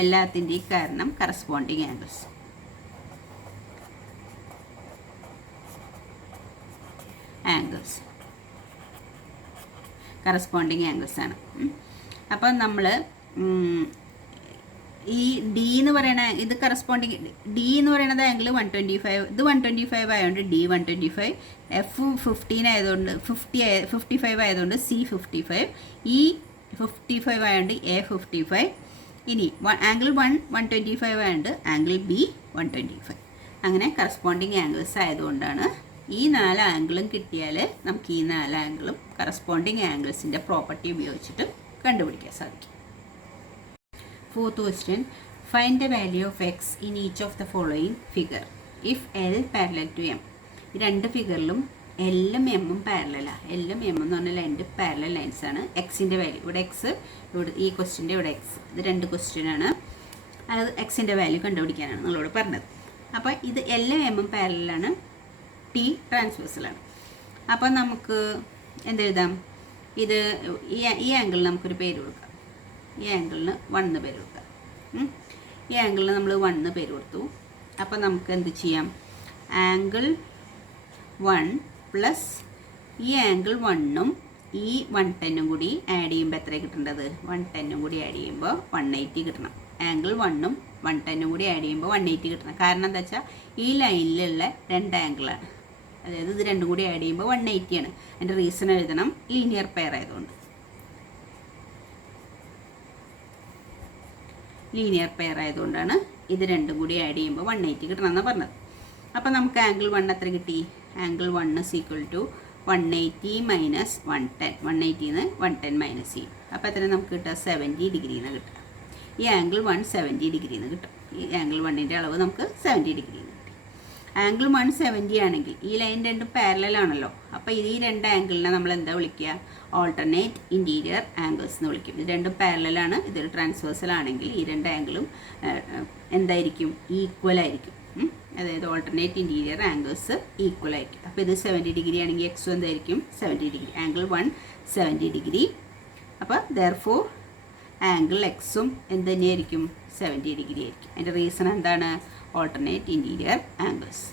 എല്ലാത്തിൻ്റെയും കാരണം corresponding angles. Angles, corresponding angles ആണ്. അപ്പം നമ്മൾ ഈ ഡി എന്ന് പറയണ ഇത് കറസ്പോണ്ടിങ് ഡി എന്ന് പറയുന്നത് ആംഗിൾ 125, ഇത് 125 ആയതുകൊണ്ട് ഡി 125, എഫ് 15 ആയതുകൊണ്ട് 55 ആയതുകൊണ്ട് സി 55, ഇ 55 ആയതുകൊണ്ട് എ 55. ഇനി ആംഗിൾ 125 ആയതുകൊണ്ട് ആംഗിൾ ബി 125. അങ്ങനെ കറസ്പോണ്ടിങ് ആംഗിൾസ് ആയതുകൊണ്ടാണ് ഈ 4 ആംഗിളും കിട്ടിയാൽ നമുക്ക് ഈ 4 ആംഗിളും കറസ്പോണ്ടിങ് ആംഗിൾസിൻ്റെ പ്രോപ്പർട്ടി ഉപയോഗിച്ചിട്ട് കണ്ടുപിടിക്കാൻ സാധിക്കും. Fourth question, find the value of x in each of the following figure if L parallel to M. ഈ രണ്ട് ഫിഗറിലും എല്ലും എമ്മും പാരലലാണ്. എല്ലും എമ്മും എന്ന് പറഞ്ഞാൽ രണ്ട് പാരലൽ ലൈൻസ് ആണ്. എക്സിൻ്റെ വാല്യൂ ഇവിടെ എക്സ്, ഇവിടെ ഈ ക്വസ്റ്റ്യൻ്റെ ഇവിടെ എക്സ്, ഇത് രണ്ട് ക്വസ്റ്റ്യനാണ്. അത് എക്സിൻ്റെ വാല്യൂ കണ്ടുപിടിക്കാനാണ് നിങ്ങളോട് പറഞ്ഞത്. അപ്പോൾ ഇത് എല്ലും എമ്മും പാരലലാണ്, ടി ട്രാൻസ്വേഴ്സലാണ്. അപ്പോൾ നമുക്ക് എന്തെഴുതാം? ഇത് ഈ ആംഗിളിൽ നമുക്കൊരു പേര് കൊടുക്കാം. ഈ ആംഗിളിന് 1 പേര് കൊടുക്കാം. ഈ ആംഗിളിന് നമ്മൾ 1 പേര് കൊടുത്തു. അപ്പോൾ നമുക്ക് എന്ത് ചെയ്യാം? ആംഗിൾ 1 പ്ലസ് ഈ ആംഗിൾ 1ഉം ഈ 110ഉം കൂടി ആഡ് ചെയ്യുമ്പോൾ എത്ര കിട്ടേണ്ടത്? 110ഉം കൂടി ആഡ് ചെയ്യുമ്പോൾ 180 കിട്ടണം. ആംഗിൾ 1ഉം 110ഉം കൂടി ആഡ് ചെയ്യുമ്പോൾ 180 കിട്ടണം. കാരണം എന്താ വെച്ചാൽ ഈ ലൈനിലുള്ള രണ്ട് ആംഗിളാണ്, അതായത് ഇത് രണ്ടും കൂടി ആഡ് ചെയ്യുമ്പോൾ 180 ആണ്. അതിൻ്റെ റീസൺ എഴുതണം, ലീനിയർ പെയർ ആയതുകൊണ്ട്. ലീനിയർ പെയർ ആയതുകൊണ്ടാണ് ഇത് രണ്ടും കൂടി ആഡ് ചെയ്യുമ്പോൾ 180 കിട്ടണമെന്നാണ് പറഞ്ഞത്. അപ്പോൾ നമുക്ക് ആംഗിൾ 1 എത്ര കിട്ടി? Angle 1 is equal to 180 minus 110. 180 110 minus ചെയ്യും. അപ്പോൾ എത്ര നമുക്ക് കിട്ടുക? 70 ഡിഗ്രിന്ന് കിട്ടുക. ഈ ആംഗിൾ 1 70 ഡിഗ്രിന്ന് കിട്ടും. ഈ ആംഗിൾ 1ൻ്റെ അളവ് നമുക്ക് 70 ഡിഗ്രിന്ന് കിട്ടി. ആംഗിൾ 1 70 ആണെങ്കിൽ ഈ ലൈൻ രണ്ടും പാരലലാണല്ലോ. അപ്പോൾ ഈ രണ്ട് ആംഗിളിനെ നമ്മൾ എന്താ വിളിക്കുക? ഓൾട്ടർനേറ്റ് ഇൻറ്റീരിയർ ആംഗിൾസ് എന്ന് വിളിക്കും. ഇത് രണ്ടും പാരലലാണ്, ഇതൊരു ട്രാൻസ്വേഴ്സൽ ആണെങ്കിൽ ഈ രണ്ട് ആംഗിളും എന്തായിരിക്കും? ഈക്വൽ ആയിരിക്കും. അതായത് ഓൾട്ടർനേറ്റ് ഇൻറ്റീരിയർ ആംഗിൾസ് ഈക്വൽ ആയിരിക്കും. അപ്പോൾ ഇത് 70 ഡിഗ്രി ആണെങ്കിൽ എക്സും എന്തായിരിക്കും? 70 ഡിഗ്രി. Angle 1 70 degree. അപ്പോൾ ദെർഫോർ ആംഗിൾ എക്സും എന്ത് തന്നെയായിരിക്കും? 70 ഡിഗ്രി ആയിരിക്കും. അതിൻ്റെ റീസൺ എന്താണ്? Alternate interior angles.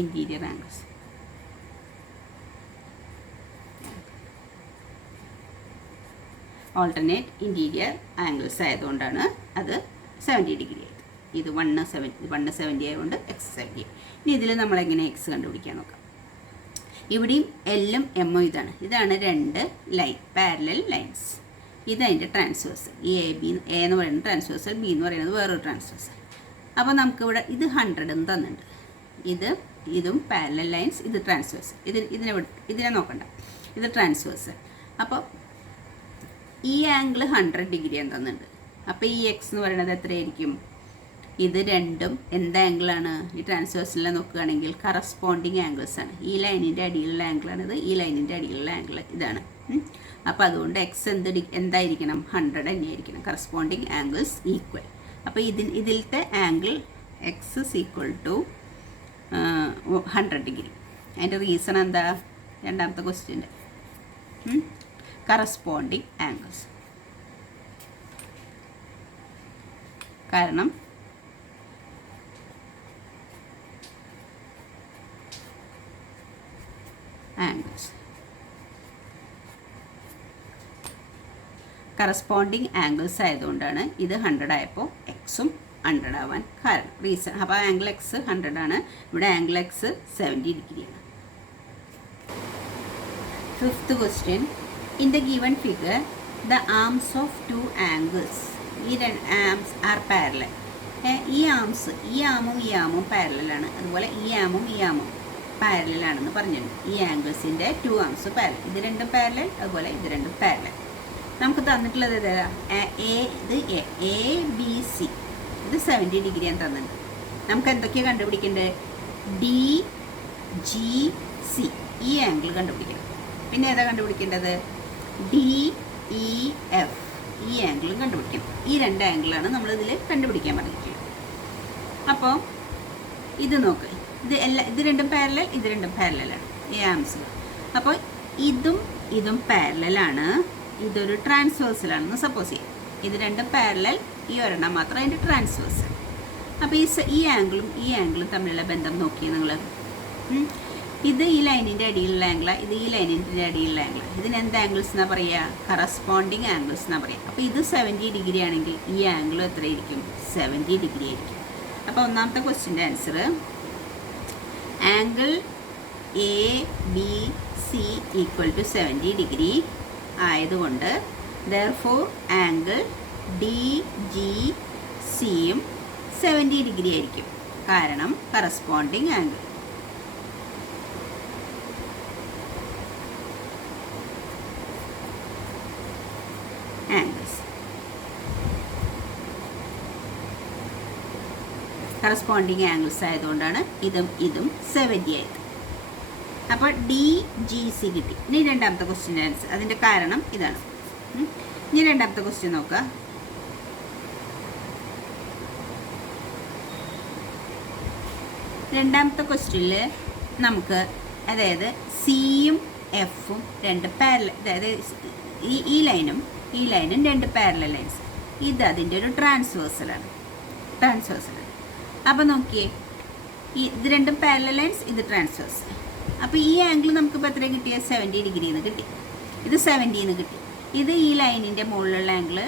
Interior angles alternate interior angles ആയതുകൊണ്ടാണ് അത് 70 ഡിഗ്രി ആയത്. ഇത് 170 ആയതുകൊണ്ട് എക്സ് 70. ഇനി ഇതിൽ നമ്മളെങ്ങനെ എക്സ് കണ്ടുപിടിക്കാൻ നോക്കാം. ഇവിടെയും എല്ലും എമ്മും ഇതാണ് രണ്ട് ലൈൻ, പാരലൽ ലൈൻസ്. ഇതതിൻ്റെ ട്രാൻസ്വേഴ്സൽ. ഈ എ എന്ന് പറയുന്നത് ട്രാൻസ്വേഴ്സൽ, ബി എന്ന് പറയുന്നത് വേറൊരു ട്രാൻസ്വേഴ്സൽ. അപ്പോൾ നമുക്കിവിടെ ഇത് 100 എന്ന് തന്നിട്ടുണ്ട്. ഇതും പാരലൽ ലൈൻസ്, ഇത് ട്രാൻസ്വേഴ്സൽ. ഇതിനെ നോക്കണ്ട, ഇത് ട്രാൻസ്വേഴ്സൽ. അപ്പോൾ ഈ ആംഗിൾ 100 ഡിഗ്രി എന്ന് തന്നിട്ടുണ്ട്. അപ്പോൾ ഈ എക്സ് എന്ന് പറയുന്നത് എത്രയായിരിക്കും? ഇത് രണ്ടും എന്ത് ആംഗിളാണ്? ഈ ട്രാൻസ്വേഴ്സലിനെ നോക്കുകയാണെങ്കിൽ കറസ്പോണ്ടിങ് ആംഗിൾസ് ആണ്. ഈ ലൈനിൻ്റെ അടിയിലുള്ള ആംഗിളാണിത്, ഈ ലൈനിൻ്റെ അടിയിലുള്ള ആംഗിൾ ഇതാണ്. അപ്പോൾ അതുകൊണ്ട് എക്സ് എന്തായിരിക്കണം? 100 തന്നെയായിരിക്കണം. Corresponding angles equal. അപ്പോൾ ഇതിലത്തെ angle X is equal to 100 degree. അതിൻ്റെ റീസൺ എന്താ? രണ്ടാമത്തെ ക്വസ്റ്റ്യൻ്റെ കറസ്പോണ്ടിങ് ആംഗിൾസ്. കാരണം ആംഗിൾസ് കറസ്പോണ്ടിങ് ആംഗിൾസ് ആയതുകൊണ്ടാണ് ഇത് 100 ആയപ്പോൾ എക്സും 100 ആവാൻ കാരണം. റീസൺ അപ്പോൾ ആംഗിൾ എക്സ് 100 ആണ്, ഇവിടെ ആംഗിൾ എക്സ് 70 ഡിഗ്രിയാണ്. Fifth question, in the given figure the arms of 2 angles, ഈ ആംസ് ആർ പാരലൽ. ഈ ആമും പാരലലാണ്. അതുപോലെ ഈ ആമും പാരലലാണെന്ന് പറഞ്ഞിട്ടുണ്ട്. ഈ ആംഗിൾസിൻ്റെ 2 ആംസ് പാരലൽ. ഇത് രണ്ടും പാരലൽ, അതുപോലെ ഇത് രണ്ടും പാരലൽ. നമുക്ക് തന്നിട്ടുള്ളത് ഏതാ? ഇത് എ ബി സി, ഇത് 70 ഡിഗ്രിയാണ് തന്നിട്ടുണ്ട്. നമുക്ക് എന്തൊക്കെയാണ് കണ്ടുപിടിക്കേണ്ടത്? ഡി ജി സി, ഈ ആംഗിൾ കണ്ടുപിടിക്കണം. പിന്നെ ഏതാ കണ്ടുപിടിക്കേണ്ടത്? ഡി ഇ എഫ്, ഈ ആംഗിളും കണ്ടുപിടിക്കണം. ഈ രണ്ട് ആംഗിളാണ് നമ്മളിതിൽ കണ്ടുപിടിക്കാൻ പറഞ്ഞിട്ടുള്ളത്. അപ്പോൾ ഇത് നോക്ക്, ഇത് രണ്ടും പാരലൽ, ഇത് രണ്ടും പാരലലാണ് ഈ ആംസുകൾ. അപ്പോൾ ഇതും പാരലലാണ്, ഇതൊരു ട്രാൻസ്വേഴ്സലാണെന്ന് സപ്പോസ് ചെയ്യാം. ഇത് രണ്ടും പാരലൽ, ഈ ഒരെണ്ണം മാത്രം അതിൻ്റെ ട്രാൻസ്വേഴ്സൽ. അപ്പോൾ ഈ ആംഗിളും തമ്മിലുള്ള ബന്ധം നോക്കിയാൽ നിങ്ങൾ ഇത് ഈ ലൈനിൻ്റെ അടിയിലുള്ള ആംഗിളാണ്, ഇത് ഈ ലൈനിൻ്റെ അടിയിലുള്ള ആംഗിളാണ്. ഇതിന് എന്ത് ആംഗിൾസ് എന്നാണ് പറയുക? കറസ്പോണ്ടിങ് ആംഗിൾസ് എന്നാണ് പറയുക. അപ്പോൾ ഇത് 70 ഡിഗ്രി ആണെങ്കിൽ ഈ ആംഗിളും എത്രയായിരിക്കും? 70 ഡിഗ്രി ആയിരിക്കും. അപ്പോൾ ഒന്നാമത്തെ ക്വസ്റ്റ്യൻ്റെ ആൻസർ ആംഗിൾ ABC = 70 ഡിഗ്രി ആയതുകൊണ്ട് therefore ആംഗിൾ DGCയും 70 ഡിഗ്രി ആയിരിക്കും. കാരണം കറസ്പോണ്ടിങ് ആംഗിൾ. കറസ്പോണ്ടിങ് ആംഗിൾസ് ആയതുകൊണ്ടാണ് ഇതും 70 ആയത്. അപ്പോൾ DGC കിട്ടി. ഇനി രണ്ടാമത്തെ ക്വസ്റ്റ്യൻ്റെ ആൻസർ, അതിൻ്റെ കാരണം ഇതാണ്. ഇനി രണ്ടാമത്തെ ക്വസ്റ്റ്യൻ നോക്കുക. രണ്ടാമത്തെ ക്വസ്റ്റ്യനിൽ നമുക്ക് അതായത് സിയും എഫും രണ്ട് പാരലൽ, അതായത് ഈ ലൈനും രണ്ട് പാരലൽ ലൈൻസ്. ഇത് അതിൻ്റെ ഒരു ട്രാൻസ്വേഴ്സലാണ്. അപ്പോൾ നോക്കിയേ, ഇത് രണ്ടും പാരലൽ ലൈൻസ്, ഇത് ട്രാൻസ്വേഴ്സ്. അപ്പോൾ ഈ ആംഗിൾ നമുക്കിപ്പോൾ എത്ര കിട്ടിയ? 70 ഡിഗ്രിന്ന് കിട്ടി. ഇത് 70 കിട്ടി. ഇത് ഈ ലൈനിൻ്റെ മുകളിലുള്ള ആംഗിൾ,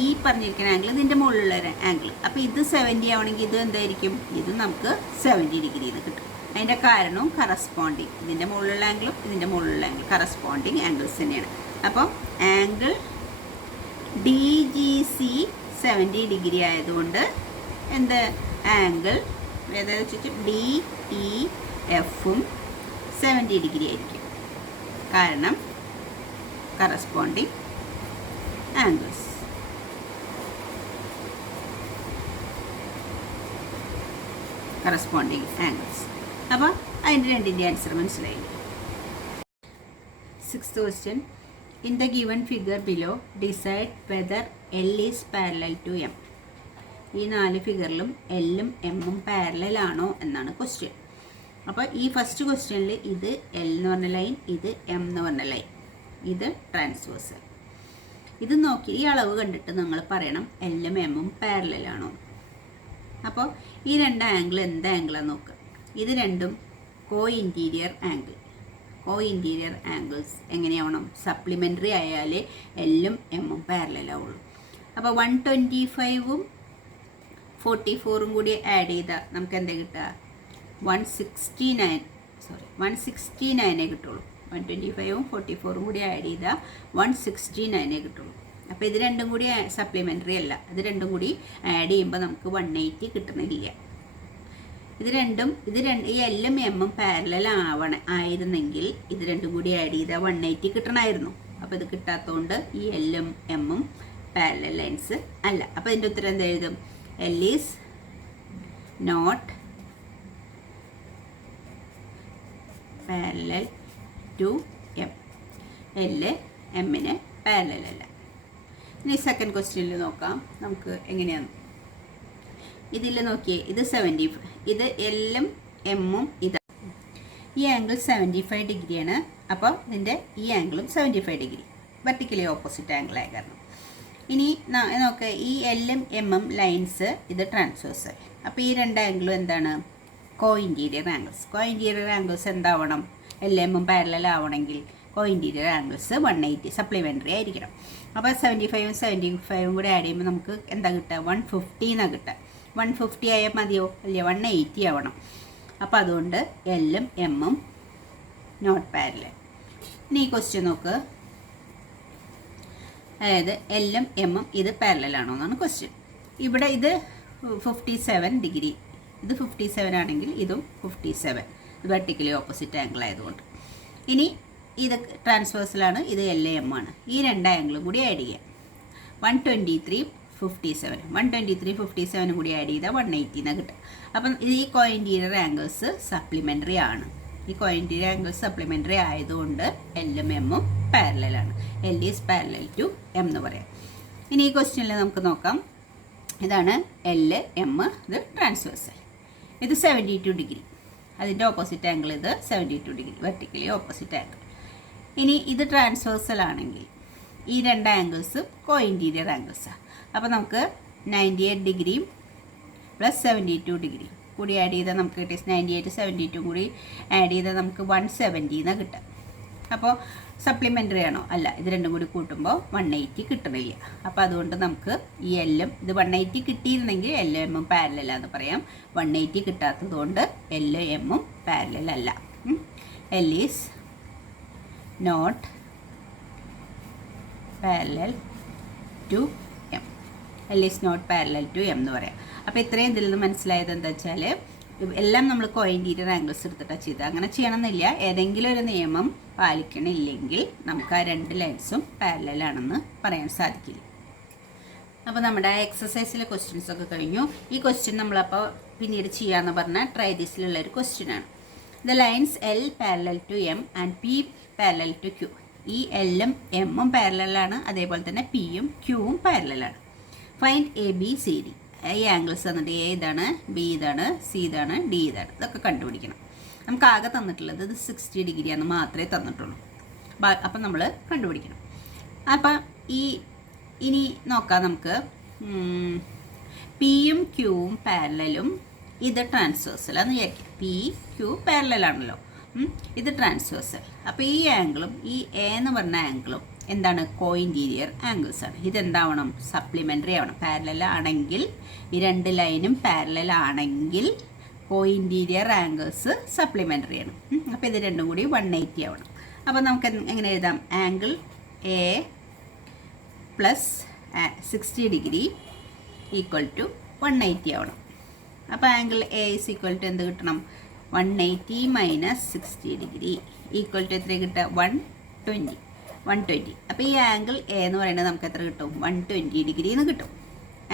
ഈ പറഞ്ഞിരിക്കുന്ന ആംഗിൾ ഇതിൻ്റെ മുകളിലുള്ള ആംഗിൾ. അപ്പോൾ ഇത് 70 ആവണമെങ്കിൽ ഇത് എന്തായിരിക്കും? ഇത് നമുക്ക് 70 ഡിഗ്രിന്ന് കിട്ടും. അതിൻ്റെ കാരണവും കറസ്പോണ്ടിങ്, ഇതിൻ്റെ മുകളിലുള്ള ആംഗിളും ഇതിൻ്റെ മുകളിലുള്ള ആംഗിൾ കറസ്പോണ്ടിങ് ആംഗിൾസ് തന്നെയാണ്. അപ്പം ആംഗിൾ DGC 70 ഡിഗ്രി ആയതുകൊണ്ട് എന്ത് ആംഗിൾ അതായത് DEFും 70 ഡിഗ്രി ആയിരിക്കും. കാരണം കറസ്പോണ്ടിങ് ആംഗിൾസ്. അപ്പോൾ അതിൻ്റെ രണ്ടിൻ്റെ ആൻസർ മനസ്സിലായി. 6th question. In the given figure below, decide whether L is parallel to M. ഈ 4 ഫിഗറിലും എല്ലും എമ്മും പാരലൽ ആണോ എന്നാണ് ക്വസ്റ്റ്യൻ. അപ്പോൾ ഈ ഫസ്റ്റ് ക്വസ്റ്റ്യനിൽ ഇത് എൽ എന്ന് പറഞ്ഞ ലൈൻ, ഇത് എം എന്ന് പറഞ്ഞ ലൈൻ, ഇത് ട്രാൻസ്വേഴ്സൽ. ഇത് നോക്കി ഈ അളവ് കണ്ടിട്ട് നിങ്ങൾ പറയണം എല്ലും എമ്മും പാരലൽ ആണോ. അപ്പോൾ ഈ രണ്ട് ആംഗിൾ എന്ത് ആംഗിളാണ് നോക്കുക. ഇത് രണ്ടും കോ ഇൻറ്റീരിയർ ആംഗിൾസ് എങ്ങനെയാവണം? സപ്ലിമെൻ്ററി ആയാലേ എല്ലും എമ്മും പാരലൽ ആവുള്ളൂ. അപ്പോൾ 125ഉം 44ഉം കൂടി ആഡ് ചെയ്താൽ നമുക്ക് എന്താ കിട്ടുക? 169 കിട്ടുള്ളൂ. 125ഉം 44ഉം കൂടി ആഡ് ചെയ്താൽ 169 കിട്ടുള്ളൂ. അപ്പോൾ ഇത് രണ്ടും കൂടി സപ്ലിമെൻ്ററി അല്ല, ഇത് രണ്ടും കൂടി ആഡ് ചെയ്യുമ്പോൾ നമുക്ക് 180 കിട്ടണില്ല. ഈ എല്ലും എമ്മും പാരലൽ ആയിരുന്നെങ്കിൽ ഇത് രണ്ടും കൂടി ആഡ് ചെയ്താൽ 180 കിട്ടണമായിരുന്നു. അപ്പോൾ ഇത് കിട്ടാത്തതുകൊണ്ട് ഈ എല്ലും എമ്മും പാരലൽ ലൈൻസ് അല്ല. അപ്പോൾ ഇതിൻ്റെ ഉത്തരം എന്താ എഴുതും? L is not parallel to M. L എമ്മിന് പാരലൽ അല്ല. ഇനി സെക്കൻഡ് ക്വസ്റ്റ്യനിൽ നോക്കാം നമുക്ക് എങ്ങനെയാണ്. ഇതിൽ നോക്കിയേ, ഇത് 70, ഇത് എല്ലും എമ്മും ഇതാണ്. ഈ ആംഗിൾ 75 ഡിഗ്രിയാണ്. അപ്പോൾ ഇതിൻ്റെ ഈ ആംഗിളും 75 ഡിഗ്രി, വെർട്ടിക്കലി ഓപ്പോസിറ്റ് ആംഗിളായ കാരണം. ഇനി നോക്കുക, ഈ എല്ലും എമ്മും ലൈൻസ്, ഇത് ട്രാൻസ്വേഴ്സൽ. അപ്പോൾ ഈ രണ്ട് ആംഗിളും എന്താണ്? കോ ഇൻറ്റീരിയർ ആംഗിൾസ് എന്താവണം? എല്ലും എമ്മും പാരലൽ ആവണമെങ്കിൽ കോ ഇൻറ്റീരിയർ ആംഗിൾസ് 180 സപ്ലിമെൻ്ററി ആയിരിക്കണം. അപ്പോൾ 75ഉം കൂടെ ആഡ് ചെയ്യുമ്പോൾ നമുക്ക് എന്താ കിട്ടുക? 150 എന്നാണ് കിട്ടുക. 150 ആയാൽ മതിയോ? അല്ല, 180 ആവണം. അപ്പോൾ അതുകൊണ്ട് എല്ലും എമ്മും നോട്ട് പാരലൽ. ഇനി ഈ ക്വസ്റ്റ്യൻ നോക്ക്, അതായത് എല്ലും എമ്മും ഇത് പാരലൽ ആണോ എന്നാണ് ക്വസ്റ്റ്യൻ. ഇവിടെ ഇത് 57 ഡിഗ്രി, ഇത് 57 ആണെങ്കിൽ ഇതും 57, ഇത് വെർട്ടിക്കലി ഓപ്പോസിറ്റ് ആംഗിൾ ആയതുകൊണ്ട്. ഇനി ഇത് ട്രാൻസ്വേഴ്സലാണ്, ഇത് എൽ എം ആണ്. ഈ രണ്ട് ആംഗിളും കൂടി ആഡ് ചെയ്യാം. 123 57 കൂടി ആഡ് ചെയ്താൽ 180 എന്നാണ് കിട്ടുക. അപ്പം ഇത് ഈ കോ ഇൻറ്റീരിയർ ആംഗിൾസ് സപ്ലിമെൻ്ററി ആണ്. ഈ കോ ഇൻറ്റീരിയർ ആംഗിൾസ് സപ്ലിമെൻ്ററി ആയതുകൊണ്ട് എല്ലും എമ്മും പാരലലാണ്. L is parallel to M എന്ന് പറയാം. ഇനി ഈ ക്വസ്റ്റ്യനിൽ നമുക്ക് നോക്കാം. ഇതാണ് എൽ എം, ഇത് ട്രാൻസ്വേഴ്സൽ, ഇത് 72 ഡിഗ്രി, അതിൻ്റെ ഓപ്പോസിറ്റ് ആംഗിൾ ഇത് 72 ഡിഗ്രി, വെർട്ടിക്കലി ഓപ്പോസിറ്റ് ആംഗിൾ. ഇനി ഇത് ട്രാൻസ്വേഴ്സൽ ആണെങ്കിൽ ഈ രണ്ട് ആംഗിൾസും കോ ഇൻറ്റീരിയർ ആംഗിൾസാണ്. അപ്പോൾ നമുക്ക് 98 ഡിഗ്രിയും പ്ലസ് 72 ഡിഗ്രി കൂടി ആഡ് ചെയ്താൽ നമുക്ക് കിട്ടിയ 98 72 കൂടി ആഡ് ചെയ്താൽ നമുക്ക് 170 എന്നാണ് കിട്ടുക. അപ്പോൾ സപ്ലിമെൻ്ററി ആണോ? അല്ല, ഇത് രണ്ടും കൂടി കൂട്ടുമ്പോൾ 180 കിട്ടണില്ല. അപ്പോൾ അതുകൊണ്ട് നമുക്ക് ഈ എല്ലും ഇത് 180 കിട്ടിയിരുന്നെങ്കിൽ എല്ലും എമ്മും പാരലലാന്ന് പറയാം. 180 കിട്ടാത്തത് കൊണ്ട് എല്ലും എമ്മും പാരലലല്ല. L is not parallel to M. L is not parallel to M എന്ന് പറയാം. അപ്പോൾ ഇത്രയും ഇതിൽ നിന്ന് മനസ്സിലായത് എന്താ വെച്ചാൽ എല്ലാം നമ്മൾ കോഇൻറ്റീരിയർ ആംഗിൾസ് എടുത്തിട്ടാണ് ചെയ്തത്. അങ്ങനെ ചെയ്യണമെന്നില്ല. ഏതെങ്കിലും ഒരു നിയമം പാലിക്കണില്ലെങ്കിൽ നമുക്ക് ആ രണ്ട് ലൈൻസും പാരലലാണെന്ന് പറയാൻ സാധിക്കില്ല. അപ്പോൾ നമ്മുടെ എക്സസൈസിലെ ക്വസ്റ്റ്യൻസ് ഒക്കെ കഴിഞ്ഞു. ഈ ക്വസ്റ്റ്യൻ നമ്മളപ്പോൾ പിന്നീട് ചെയ്യാമെന്ന് പറഞ്ഞാൽ ട്രൈ ദിസിലുള്ളൊരു ക്വസ്റ്റ്യനാണ്. The lines L parallel to M and P parallel to Q. ഈ എല്ലും എമ്മും പാരലലാണ്, അതേപോലെ തന്നെ പിയും ക്യൂവും പാരലലാണ്. Find A B C D. ഈ ആംഗിൾസ് തന്നിട്ട് എ ഇതാണ്, ബി ഇതാണ്, സി ഇതാണ്, ഡി ഇതാണ്. ഇതൊക്കെ കണ്ടുപിടിക്കണം. നമുക്ക് ആകെ തന്നിട്ടുള്ളത് ഇത് 60 ഡിഗ്രിയാണെന്ന് മാത്രമേ തന്നിട്ടുള്ളൂ. അപ്പം നമ്മൾ കണ്ടുപിടിക്കണം. അപ്പം ഇനി നോക്കാം നമുക്ക്. പിയും ക്യൂവും പാരലലും ഇത് ട്രാൻസ്വേഴ്സലാന്ന് വിചാരിക്കും. പി ക്യൂ പാരലലാണല്ലോ, ഇത് ട്രാൻസ്വേഴ്സൽ. അപ്പോൾ ഈ ആംഗിളും ഈ എ എന്ന് പറഞ്ഞ ആംഗിളും എന്താണ്? കോഇൻറ്റീരിയർ ആംഗിൾസ് ആണ്. ഇതെന്താവണം? സപ്ലിമെൻ്ററി ആവണം. പാരലൽ ആണെങ്കിൽ ഈ രണ്ട് ലൈനും പാരലൽ ആണെങ്കിൽ കോഇൻറ്റീരിയർ ആംഗിൾസ് സപ്ലിമെൻ്ററി ആണ്. അപ്പോൾ ഇത് രണ്ടും കൂടി 180 ആവണം. അപ്പോൾ നമുക്ക് എങ്ങനെ എഴുതാം? Angle A plus 60 degree equal to 180 ആവണം. അപ്പോൾ angle A is equal to എന്ത് കിട്ടണം? 180 മൈനസ് 60 ഡിഗ്രി ഈക്വൽ ടു എത്ര കിട്ടുക? 120. അപ്പോൾ ഈ ആംഗിൾ എ എന്ന് പറയുന്നത് നമുക്ക് എത്ര കിട്ടും? 120 ഡിഗ്രി എന്ന് കിട്ടും.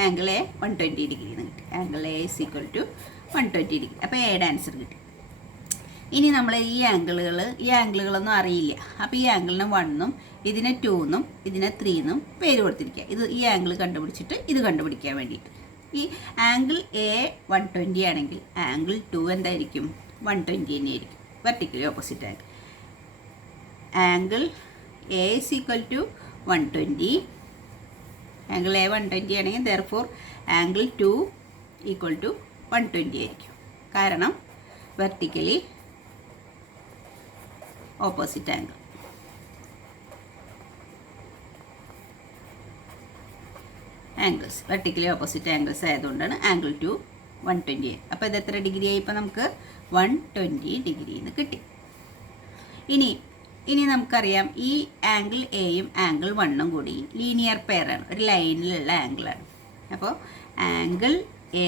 ആംഗിൾ എ 120 ഡിഗ്രി എന്ന് കിട്ടി. Angle A is equal to 120 degree. അപ്പോൾ എയുടെ ആൻസർ കിട്ടി. ഇനി നമ്മൾ ഈ ആംഗിളുകളൊന്നും അറിയില്ല. അപ്പോൾ ഈ ആംഗിളിന് 1 ഇതിനെ 2 ഇതിനെ 3 പേര് കൊടുത്തിരിക്കുക. ഈ ആംഗിൾ കണ്ടുപിടിച്ചിട്ട് ഇത് കണ്ടുപിടിക്കാൻ വേണ്ടിയിട്ട്. ഈ ആംഗിൾ എ 120 ആണെങ്കിൽ ആംഗിൾ 2 എന്തായിരിക്കും? 120 തന്നെയായിരിക്കും. Vertically opposite angle. Angle A is equal to 120. Angle A 120 ആണെങ്കിൽ ദെർഫോർ ആംഗിൾ 2 ഈക്വൽ ടു 120 ആയിരിക്കും. കാരണം vertically opposite angle. Angles vertically opposite angles ആയതുകൊണ്ടാണ് ആംഗിൾ 2 120. അപ്പോൾ ഇത് എത്ര ഡിഗ്രി ആയി? ഇപ്പോൾ നമുക്ക് 120 ഡിഗ്രി എന്ന് കിട്ടി. ഇനി നമുക്കറിയാം ഈ ആംഗിൾ എയും ആംഗിൾ 1ഉം കൂടി ലീനിയർ പെയറാണ്, ഒരു ലൈനിലുള്ള ആംഗിളാണ്. അപ്പോൾ angle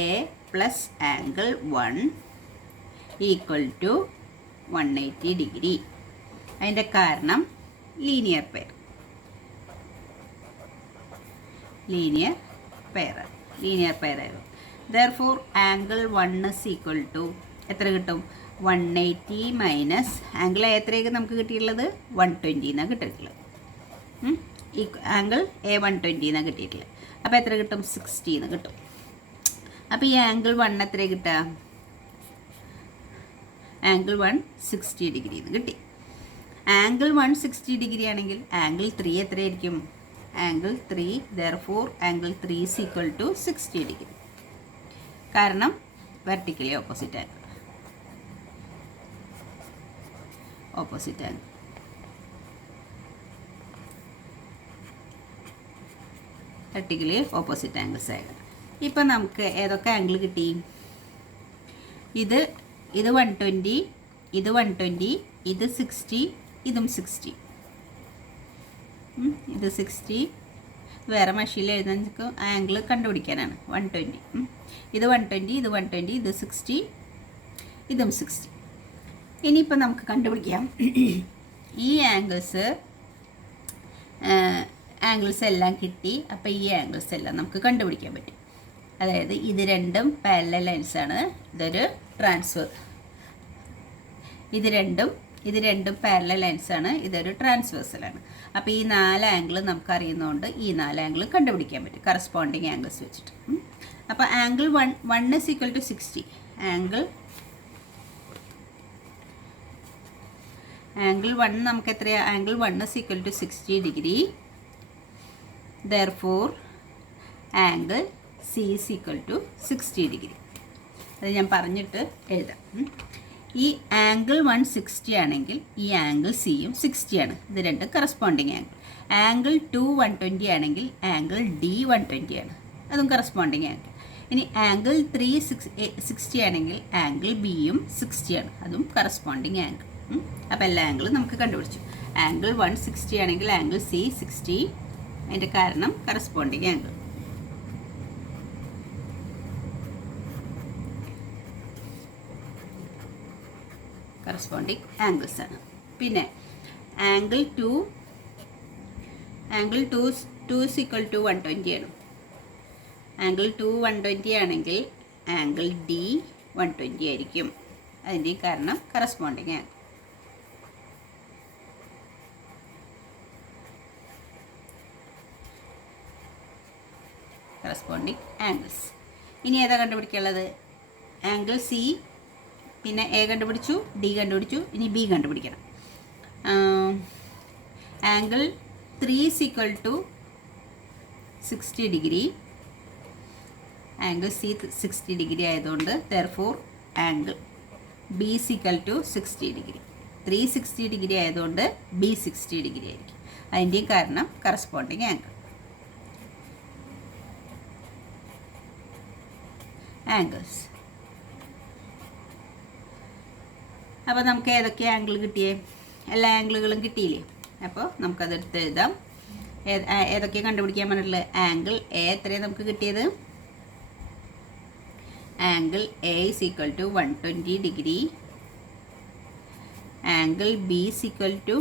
A plus angle 1 equal to 180 degree. അതിൻ്റെ കാരണം ലീനിയർ പെയർ ആയിരുന്നു. Therefore angle 1 is equal to എത്ര കിട്ടും? 180 മൈനസ് ആംഗിൾ എത്രയൊക്കെ നമുക്ക് കിട്ടിയിട്ടുള്ളത്? 120 എന്നാണ് കിട്ടിയിട്ടുള്ളത്. ആംഗിൾ എ 120 എന്നാണ് കിട്ടിയിട്ടുള്ളത്. അപ്പോൾ എത്ര കിട്ടും? 60 എന്ന് കിട്ടും. അപ്പോൾ ഈ ആംഗിൾ 1 എത്ര കിട്ടുക? ആംഗിൾ 1 60 ഡിഗ്രി എന്ന് കിട്ടി. ആംഗിൾ 1 60 ഡിഗ്രി ആണെങ്കിൽ ആംഗിൾ 3 എത്രയായിരിക്കും? Angle 3 therefore angle 3 is equal to 60 degree. കാരണം vertically opposite angle. Vertically opposite angles ആയിരുന്നു. ഇപ്പം നമുക്ക് ഏതൊക്കെ ആംഗിൾ കിട്ടി? ഇത് 120, ഇത് 120, ഇത് 60, ഇതും 60. ഇത് 60. വേറെ മഷിയിൽ എഴുതുന്ന ആംഗിൾ കണ്ടുപിടിക്കാനാണ്. 120. ഇത് 120, ഇത് 120, ഇത് 60, ഇതും 60. ഇനിയിപ്പോൾ നമുക്ക് കണ്ടുപിടിക്കാം ഈ ആംഗിൾസ് എല്ലാം കിട്ടി. അപ്പോൾ ഈ ആംഗിൾസ് എല്ലാം നമുക്ക് കണ്ടുപിടിക്കാൻ പറ്റും. അതായത് ഇത് രണ്ടും പാരലൽ ലൈൻസാണ്. ഇതൊരു ട്രാൻസ്ഫർ. ഇത് രണ്ടും പാരലൽ ലൈൻസാണ്. ഇതൊരു ട്രാൻസ്വേഴ്സലാണ്. അപ്പോൾ ഈ 4 ആംഗിൾ നമുക്ക് അറിയുന്നതുകൊണ്ട് ഈ 4 ആംഗിൾ കണ്ടുപിടിക്കാൻ പറ്റും കറസ്പോണ്ടിങ് ആംഗിൾസ് വെച്ചിട്ട്. അപ്പോൾ angle 1 is equal to 60. Angle 1 നമുക്ക് എത്രയാണ്? Angle 1 is equal to 60 degree. Therefore angle C is equal to 60 degree. അത് ഞാൻ പറഞ്ഞിട്ട് എഴുതാം. ഈ ആംഗിൾ 160 ആണെങ്കിൽ ഈ ആംഗിൾ സിയും 60 ആണ്. ഇത് രണ്ട് കറസ്പോണ്ടിങ് ആംഗിൾ. ആംഗിൾ 120 ആണെങ്കിൽ ആംഗിൾ ഡി 120 ആണ്. അതും കറസ്പോണ്ടിങ് ആംഗിൾ. ഇനി ആംഗിൾ 360 ആണെങ്കിൽ ആംഗിൾ ബിയും 60 ആണ്. അതും കറസ്പോണ്ടിങ് ആംഗിൾ. അപ്പോൾ എല്ലാ ആംഗിളും നമുക്ക് കണ്ടുപിടിച്ചു. ആംഗിൾ 160 ആണെങ്കിൽ ആംഗിൾ സി 60. അതിൻ്റെ കാരണം കറസ്പോണ്ടിങ് ആംഗിൾ. കറസ്പോണ്ടിങ് ആംഗിൾസ് ആണ്. പിന്നെ ആംഗിൾ 2 is equal to 120 ആണ്. ആംഗിൾ 2 120 ആണെങ്കിൽ ആംഗിൾ ഡി 120 ആയിരിക്കും. അതിൻ്റെ കാരണം കറസ്പോണ്ടിങ് ആംഗിൾ. Corresponding angles. ഇനി ഏതാ കണ്ടുപിടിക്കാനുള്ളത്? ആംഗിൾ സി, പിന്നെ എ കണ്ടുപിടിച്ചു, ഡി കണ്ടുപിടിച്ചു, ഇനി ബി കണ്ടുപിടിക്കണം. Angle 3 is equal to 60 degree. Angle C 60 degree ആയതുകൊണ്ട് therefore angle B is equal to 60 degree. 360 degree ആയതുകൊണ്ട് ബി 60 ഡിഗ്രി ആയിരിക്കും. അതിൻ്റെയും കാരണം കറസ്പോണ്ടിങ് ആംഗിൾ. ആംഗിൾസ്. അപ്പോൾ നമുക്ക് ഏതൊക്കെ ആംഗിൾ കിട്ടിയേ? എല്ലാ ആംഗിളുകളും കിട്ടിയില്ലേ? അപ്പോൾ നമുക്കതെടുത്ത് എഴുതാം. ഏതൊക്കെ കണ്ടുപിടിക്കാൻ പറഞ്ഞിട്ടുള്ളത്? ആംഗിൾ എ എത്രയാണ് നമുക്ക് കിട്ടിയത്? Angle A is equal to 120 degree. Angle B is equal to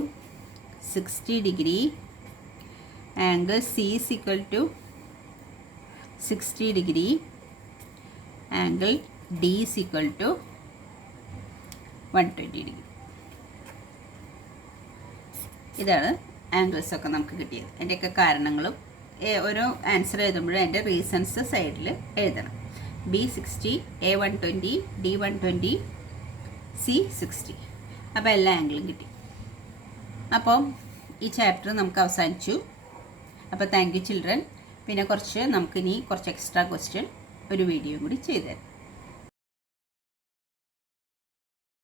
60 degree. Angle C is equal to 60 degree. Angle D is equal to 120 degree. ഇതാണ് ആംഗിൾസ് ഒക്കെ നമുക്ക് കിട്ടിയത്. അതിൻ്റെയൊക്കെ കാരണങ്ങളും ഓരോ ആൻസർ എഴുതുമ്പോഴും അതിൻ്റെ റീസൺസ് സൈഡിൽ എഴുതണം. B 60, A 120, D 120, C 60. അപ്പോൾ എല്ലാ ആംഗിളും കിട്ടി. അപ്പോൾ ഈ ചാപ്റ്റർ നമുക്ക് അവസാനിച്ചു. അപ്പോൾ താങ്ക് യു ചിൽഡ്രൻ. പിന്നെ നമുക്കിനി കുറച്ച് എക്സ്ട്രാ ക്വസ്റ്റ്യൻ ഒരു വീഡിയോ കൂടി ചെയ്തു തരാം.